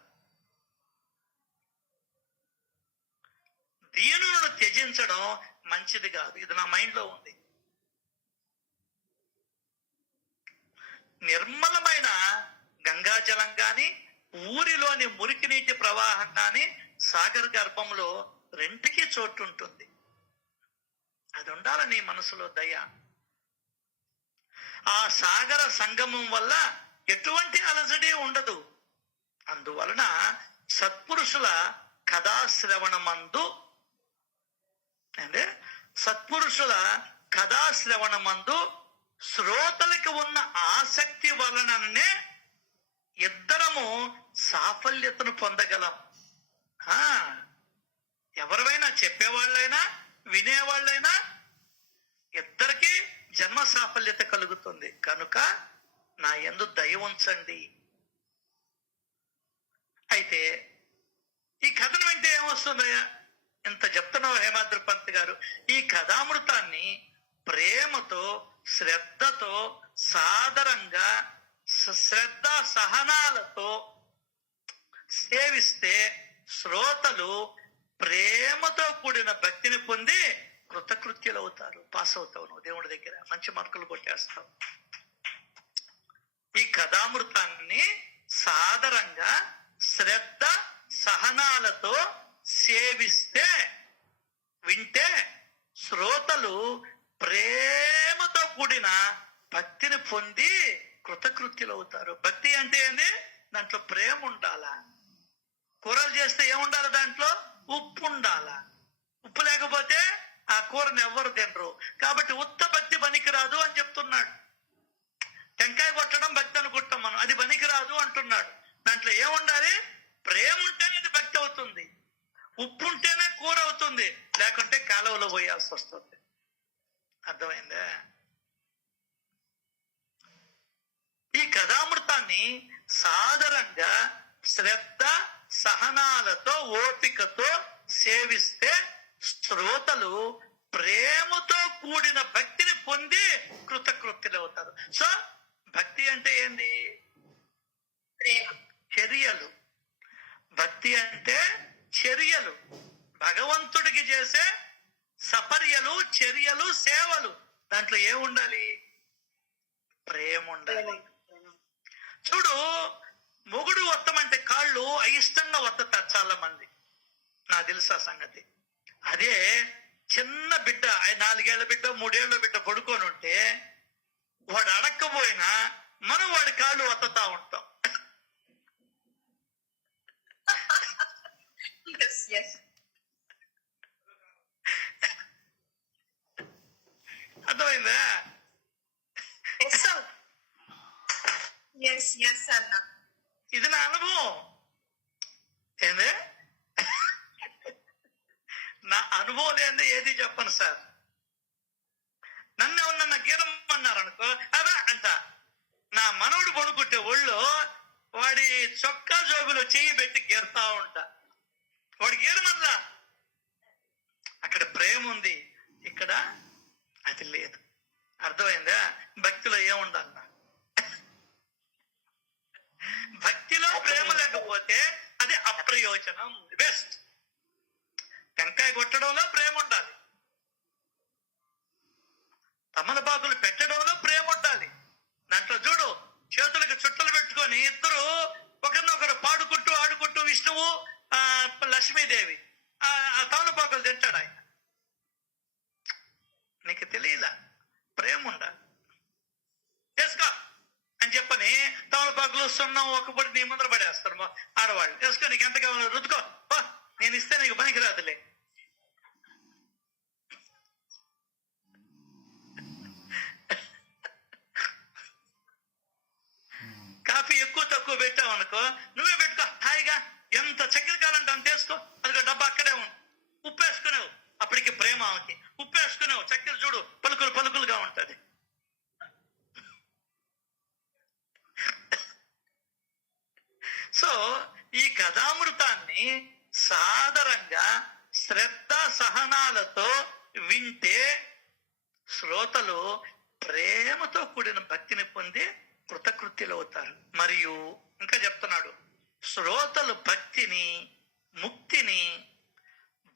దీనులను త్యజించడం మంచిది కాదు. ఇది నా మైండ్ లో ఉంది. నిర్మలమైన గంగాజలం గాని, ఊరిలోని మురికి నీటి ప్రవాహం గాని సాగర గర్భంలో రెంటికి చోటు ఉంటుంది. అది ఉండాలి నీ మనసులో దయ. ఆ సాగర సంగమం వల్ల ఎటువంటి అలజడి ఉండదు. అందువలన సత్పురుషుల కథాశ్రవణమందు, అంటే సత్పురుషుల కథాశ్రవణమందు శ్రోతలకు ఉన్న ఆసక్తి వలననే ఇద్దరము సాఫల్యతను పొందగలం. ఎవరివైనా, చెప్పేవాళ్ళైనా వినేవాళ్ళైనా ఇద్దరికి జన్మ సాఫల్యత కలుగుతుంది. కనుక నా యందు దయ ఉంచండి. అయితే ఈ కథను వింటే ఏమొస్తుందయ్యా? ఇంత చెప్తున్నావు హేమాద్రిపంత్ గారు. ఈ కథామృతాన్ని ప్రేమతో, శ్రద్ధతో, సాదరంగా, శ్రద్ధ సహనాలతో సేవిస్తే శ్రోతలు ప్రేమతో కూడిన భక్తిని పొంది కృతకృత్యులు అవుతారు. పాస్ అవుతావు, నువ్వు దేవుడి దగ్గర మంచి మార్కులు కొట్టేస్తావు. ఈ కథామృతాన్ని సాదరంగా, శ్రద్ధ సహనాలతో సేవిస్తే, వింటే శ్రోతలు ప్రేమతో కూడిన భక్తిని పొంది కృతకృత్యులు అవుతారు. భక్తి అంటే ఏంది? దాంట్లో ప్రేమ ఉండాలా. కూరలు చేస్తే ఏముండాలి? దాంట్లో ఉప్పు ఉండాలా. ఉప్పు లేకపోతే ఆ కూరను ఎవ్వరు తినరు. కాబట్టి ఉత్త భక్తి పనికిరాదు అని చెప్తున్నాడు. టెంకాయ కొట్టడం భక్తి అనుకుంటాం మనం, అది పనికిరాదు అంటున్నాడు. దాంట్లో ఏముండాలి? ప్రేమ ఉంటేనే అది భక్తి అవుతుంది. ఉప్పు ఉంటేనే కూర అవుతుంది, లేకుంటే కాలువలో పోయాల్సి వస్తుంది. అర్థమైందా? ఈ కథామృతాన్ని సాదరంగా, శ్రద్ధ సహనాలతో, ఓపికతో సేవిస్తే శ్రోతలు ప్రేమతో కూడిన భక్తిని పొంది కృతకృత్యులు అవుతారు. సో భక్తి అంటే ఏంది? ప్రేమ. చర్యలు. భక్తి అంటే చర్యలు, భగవంతుడికి చేసే సపర్యలు, చర్యలు, సేవలు. దాంట్లో ఏముండాలి? ప్రేమ ఉండాలి. చూడు, మొగుడు వత్తమంటే కాళ్ళు అయిష్టంగా వత్తారు చాలా మంది, నాకు తెలుసా సంగతి. అదే చిన్న బిడ్డ, 4 ఏళ్ల బిడ్డ, 3 ఏళ్ల బిడ్డ పడుకొని ఉంటే వాడు అడక్కపోయినా మనం వాడి కాళ్ళు వత్తుతా ఉంటాం. అర్థమైందా? ఇది నా అనుభవం. ఏంది? నా అనుభవం లేదే ఏది చెప్పను సార్. నన్ను ఎవరన్నా గీరమన్నారు అనుకో అదా అంట. నా మనవడు పడుకుంటే ఒళ్ళో వాడి చొక్కా జోబులో చెయ్యి పెట్టి గీరుతా ఉంటా. వాడు గీరమన్నా అక్కడ ప్రేమ ఉంది, ఇక్కడ అది లేదు. అర్థమైందా? భక్తిలో ఏముందన్న, భక్తిలో ప్రేమ లేకపోతే అది అప్రయోజనం. బెస్ట్ టెంకాయ కొట్టడంలో ప్రేమ ఉండాలి, తమలపాకులు పెట్టడంలో ప్రేమ ఉండాలి. దాంట్లో చూడు, చేతులకు చుట్టలు పెట్టుకొని ఇద్దరు ఒకరినొకరు పాడుకుంటూ ఆడుకుంటూ, విష్ణువు లక్ష్మీదేవి ఆ తమలపాకులు తింటాడు ఆయన. నీకు తెలియలా ప్రేమ ఉండాలి. వేసుకో అని చెప్పని తమలపాకులు సున్నం ఒకపడి నీ ముందర పడేస్తారు ఆడవాళ్ళు. వేసుకో, నీకు ఎంత కావాలో రుద్దుకో, నేను ఇస్తే నీకు పనికి రాదులే. కాఫీ ఎక్కువ తక్కువ పెట్టావు అనుకో, నువ్వే పెట్టుకో హాయిగా. ఎంత చక్కెర కావాలంటే అంత వేసుకో, అదిగో డబ్బా అక్కడే ఉంది. ఉప్పు వేసుకునేవు, అప్పటికి ప్రేమ ఆమెకి. ఉప్పు వేసుకునేవు, చక్కెర చూడు పలుకులు పలుకులుగా ఉంటది. సో ఈ కథామృతాన్ని సాదరంగా శ్రద్ధ సహనాలతో వింటే శ్రోతలు ప్రేమతో కూడిన భక్తిని పొంది కృతకృత్యులు అవుతారు. మరియు ఇంకా చెప్తున్నాడు, శ్రోతలు భక్తిని, ముక్తిని,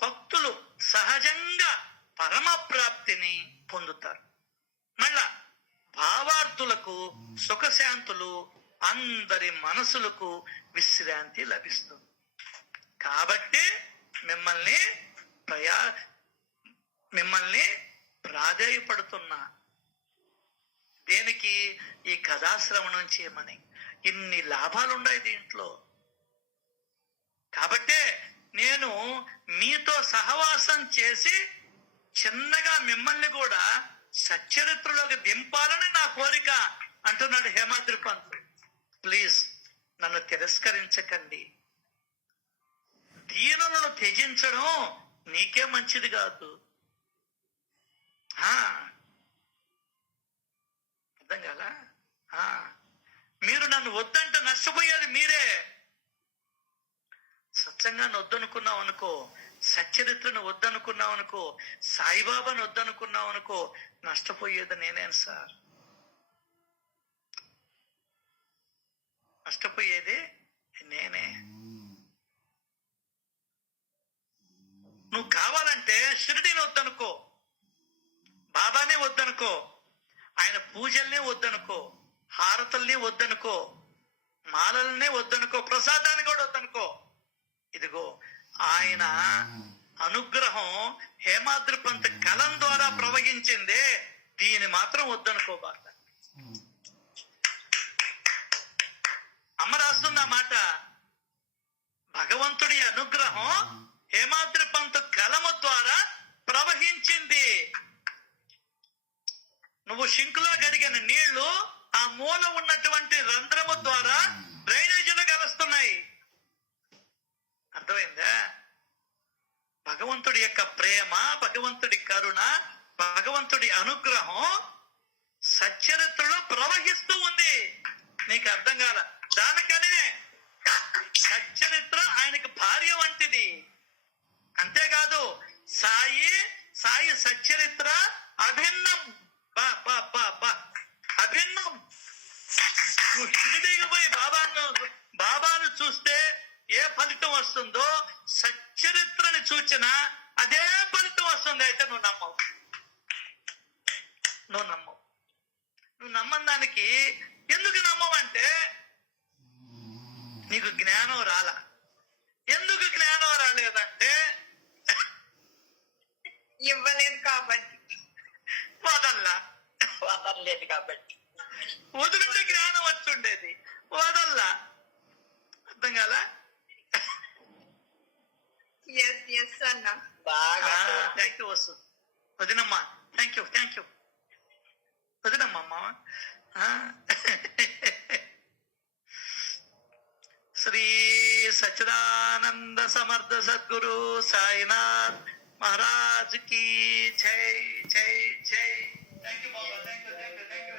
భక్తులు సహజంగా పరమ ప్రాప్తిని పొందుతారు. మళ్ళా భావార్థులకు సుఖశాంతులు, అందరి మనసులకు విశ్రాంతి లభిస్తుంది. కాబట్టి మిమ్మల్ని ప్రాధేయపడుతున్నా దేనికి? ఈ కథాశ్రవణం చేయమని. ఇన్ని లాభాలున్నాయి దీంట్లో. కాబట్టే నేను మీతో సహవాసం చేసి చిన్నగా మిమ్మల్ని కూడా సచ్చరిత్రలోకి దింపాలని నా కోరిక అంటున్నాడు హేమాద్రి పంతులు. ప్లీజ్ నన్ను తిరస్కరించకండి. దీనులను త్యజించడం నీకే మంచిది కాదు. అర్థం కాలా? మీరు నన్ను వద్దంటే నష్టపోయేది మీరే. సత్సంగాన్ని వద్దనుకున్నావు అనుకో, సచ్చరిత్రను వద్దనుకున్నావు అనుకో, సాయిబాబాను వద్దనుకున్నావు అనుకో, నష్టపోయేది నేనే సార్. నష్టపోయేది నేనే. నువ్వు కావాలంటే షిరిడీని వద్దనుకో, బాబానే వద్దనుకో, ఆయన పూజల్ని వద్దనుకో, హారతుల్ని వద్దనుకో, మాలల్ని వద్దనుకో, ప్రసాదాన్ని కూడా వద్దనుకో. ఇదిగో ఆయన అనుగ్రహం హేమాద్రి పంత్ కలం ద్వారా ప్రవహించిందే, దీని మాత్రం వద్దనుకోబాక. అమ్మ రాస్తున్న మాట, భగవంతుడి అనుగ్రహం హేమాద్రి పంత్ కలము ద్వారా ప్రవహించింది. నువ్వు షింకులో గడిగిన నీళ్లు ఆ మూల ఉన్నటువంటి రంధ్రము ద్వారా డ్రైనేజీలో కలుస్తున్నాయి. అర్థమైందా? భగవంతుడి యొక్క ప్రేమ, భగవంతుడి కరుణ, భగవంతుడి అనుగ్రహం సచ్చరిత్రలో ప్రవహిస్తూ ఉంది. నీకు అర్థం కాల? దానికనే సచ్చరిత్ర ఆయనకి భార్య వంటిది. అంతేకాదు సాయి సచ్చరిత్ర అభిన్నం. అభిన్నం. నువ్వు షిరిడీకి పోయి బాబాను చూస్తే ఏ ఫలితం వస్తుందో, సచ్చరిత్రని చూచినా అదే ఫలితం వస్తుంది. అయితే నువ్వు నమ్మని దానికి ఎందుకు నమ్మవంటే నీకు జ్ఞానం రాలా. ఎందుకు జ్ఞానం రాలేదంటే ఇవ్వలేదు కాబట్టి. వదలలేదు కాబట్టి. వదులుంటే జ్ఞానం వచ్చుండేది, వదల్లా. అర్థం కాలా? అన్న బాగా థ్యాంక్ యూ వస్తు వదినమ్మా. థ్యాంక్ యూ వదినమ్మా. శ్రీ సచ్చిదానంద సమర్థ సద్గురు సాయినాథ్ మహారాజ్ की जय जय जय। Thank you Baba, thank you.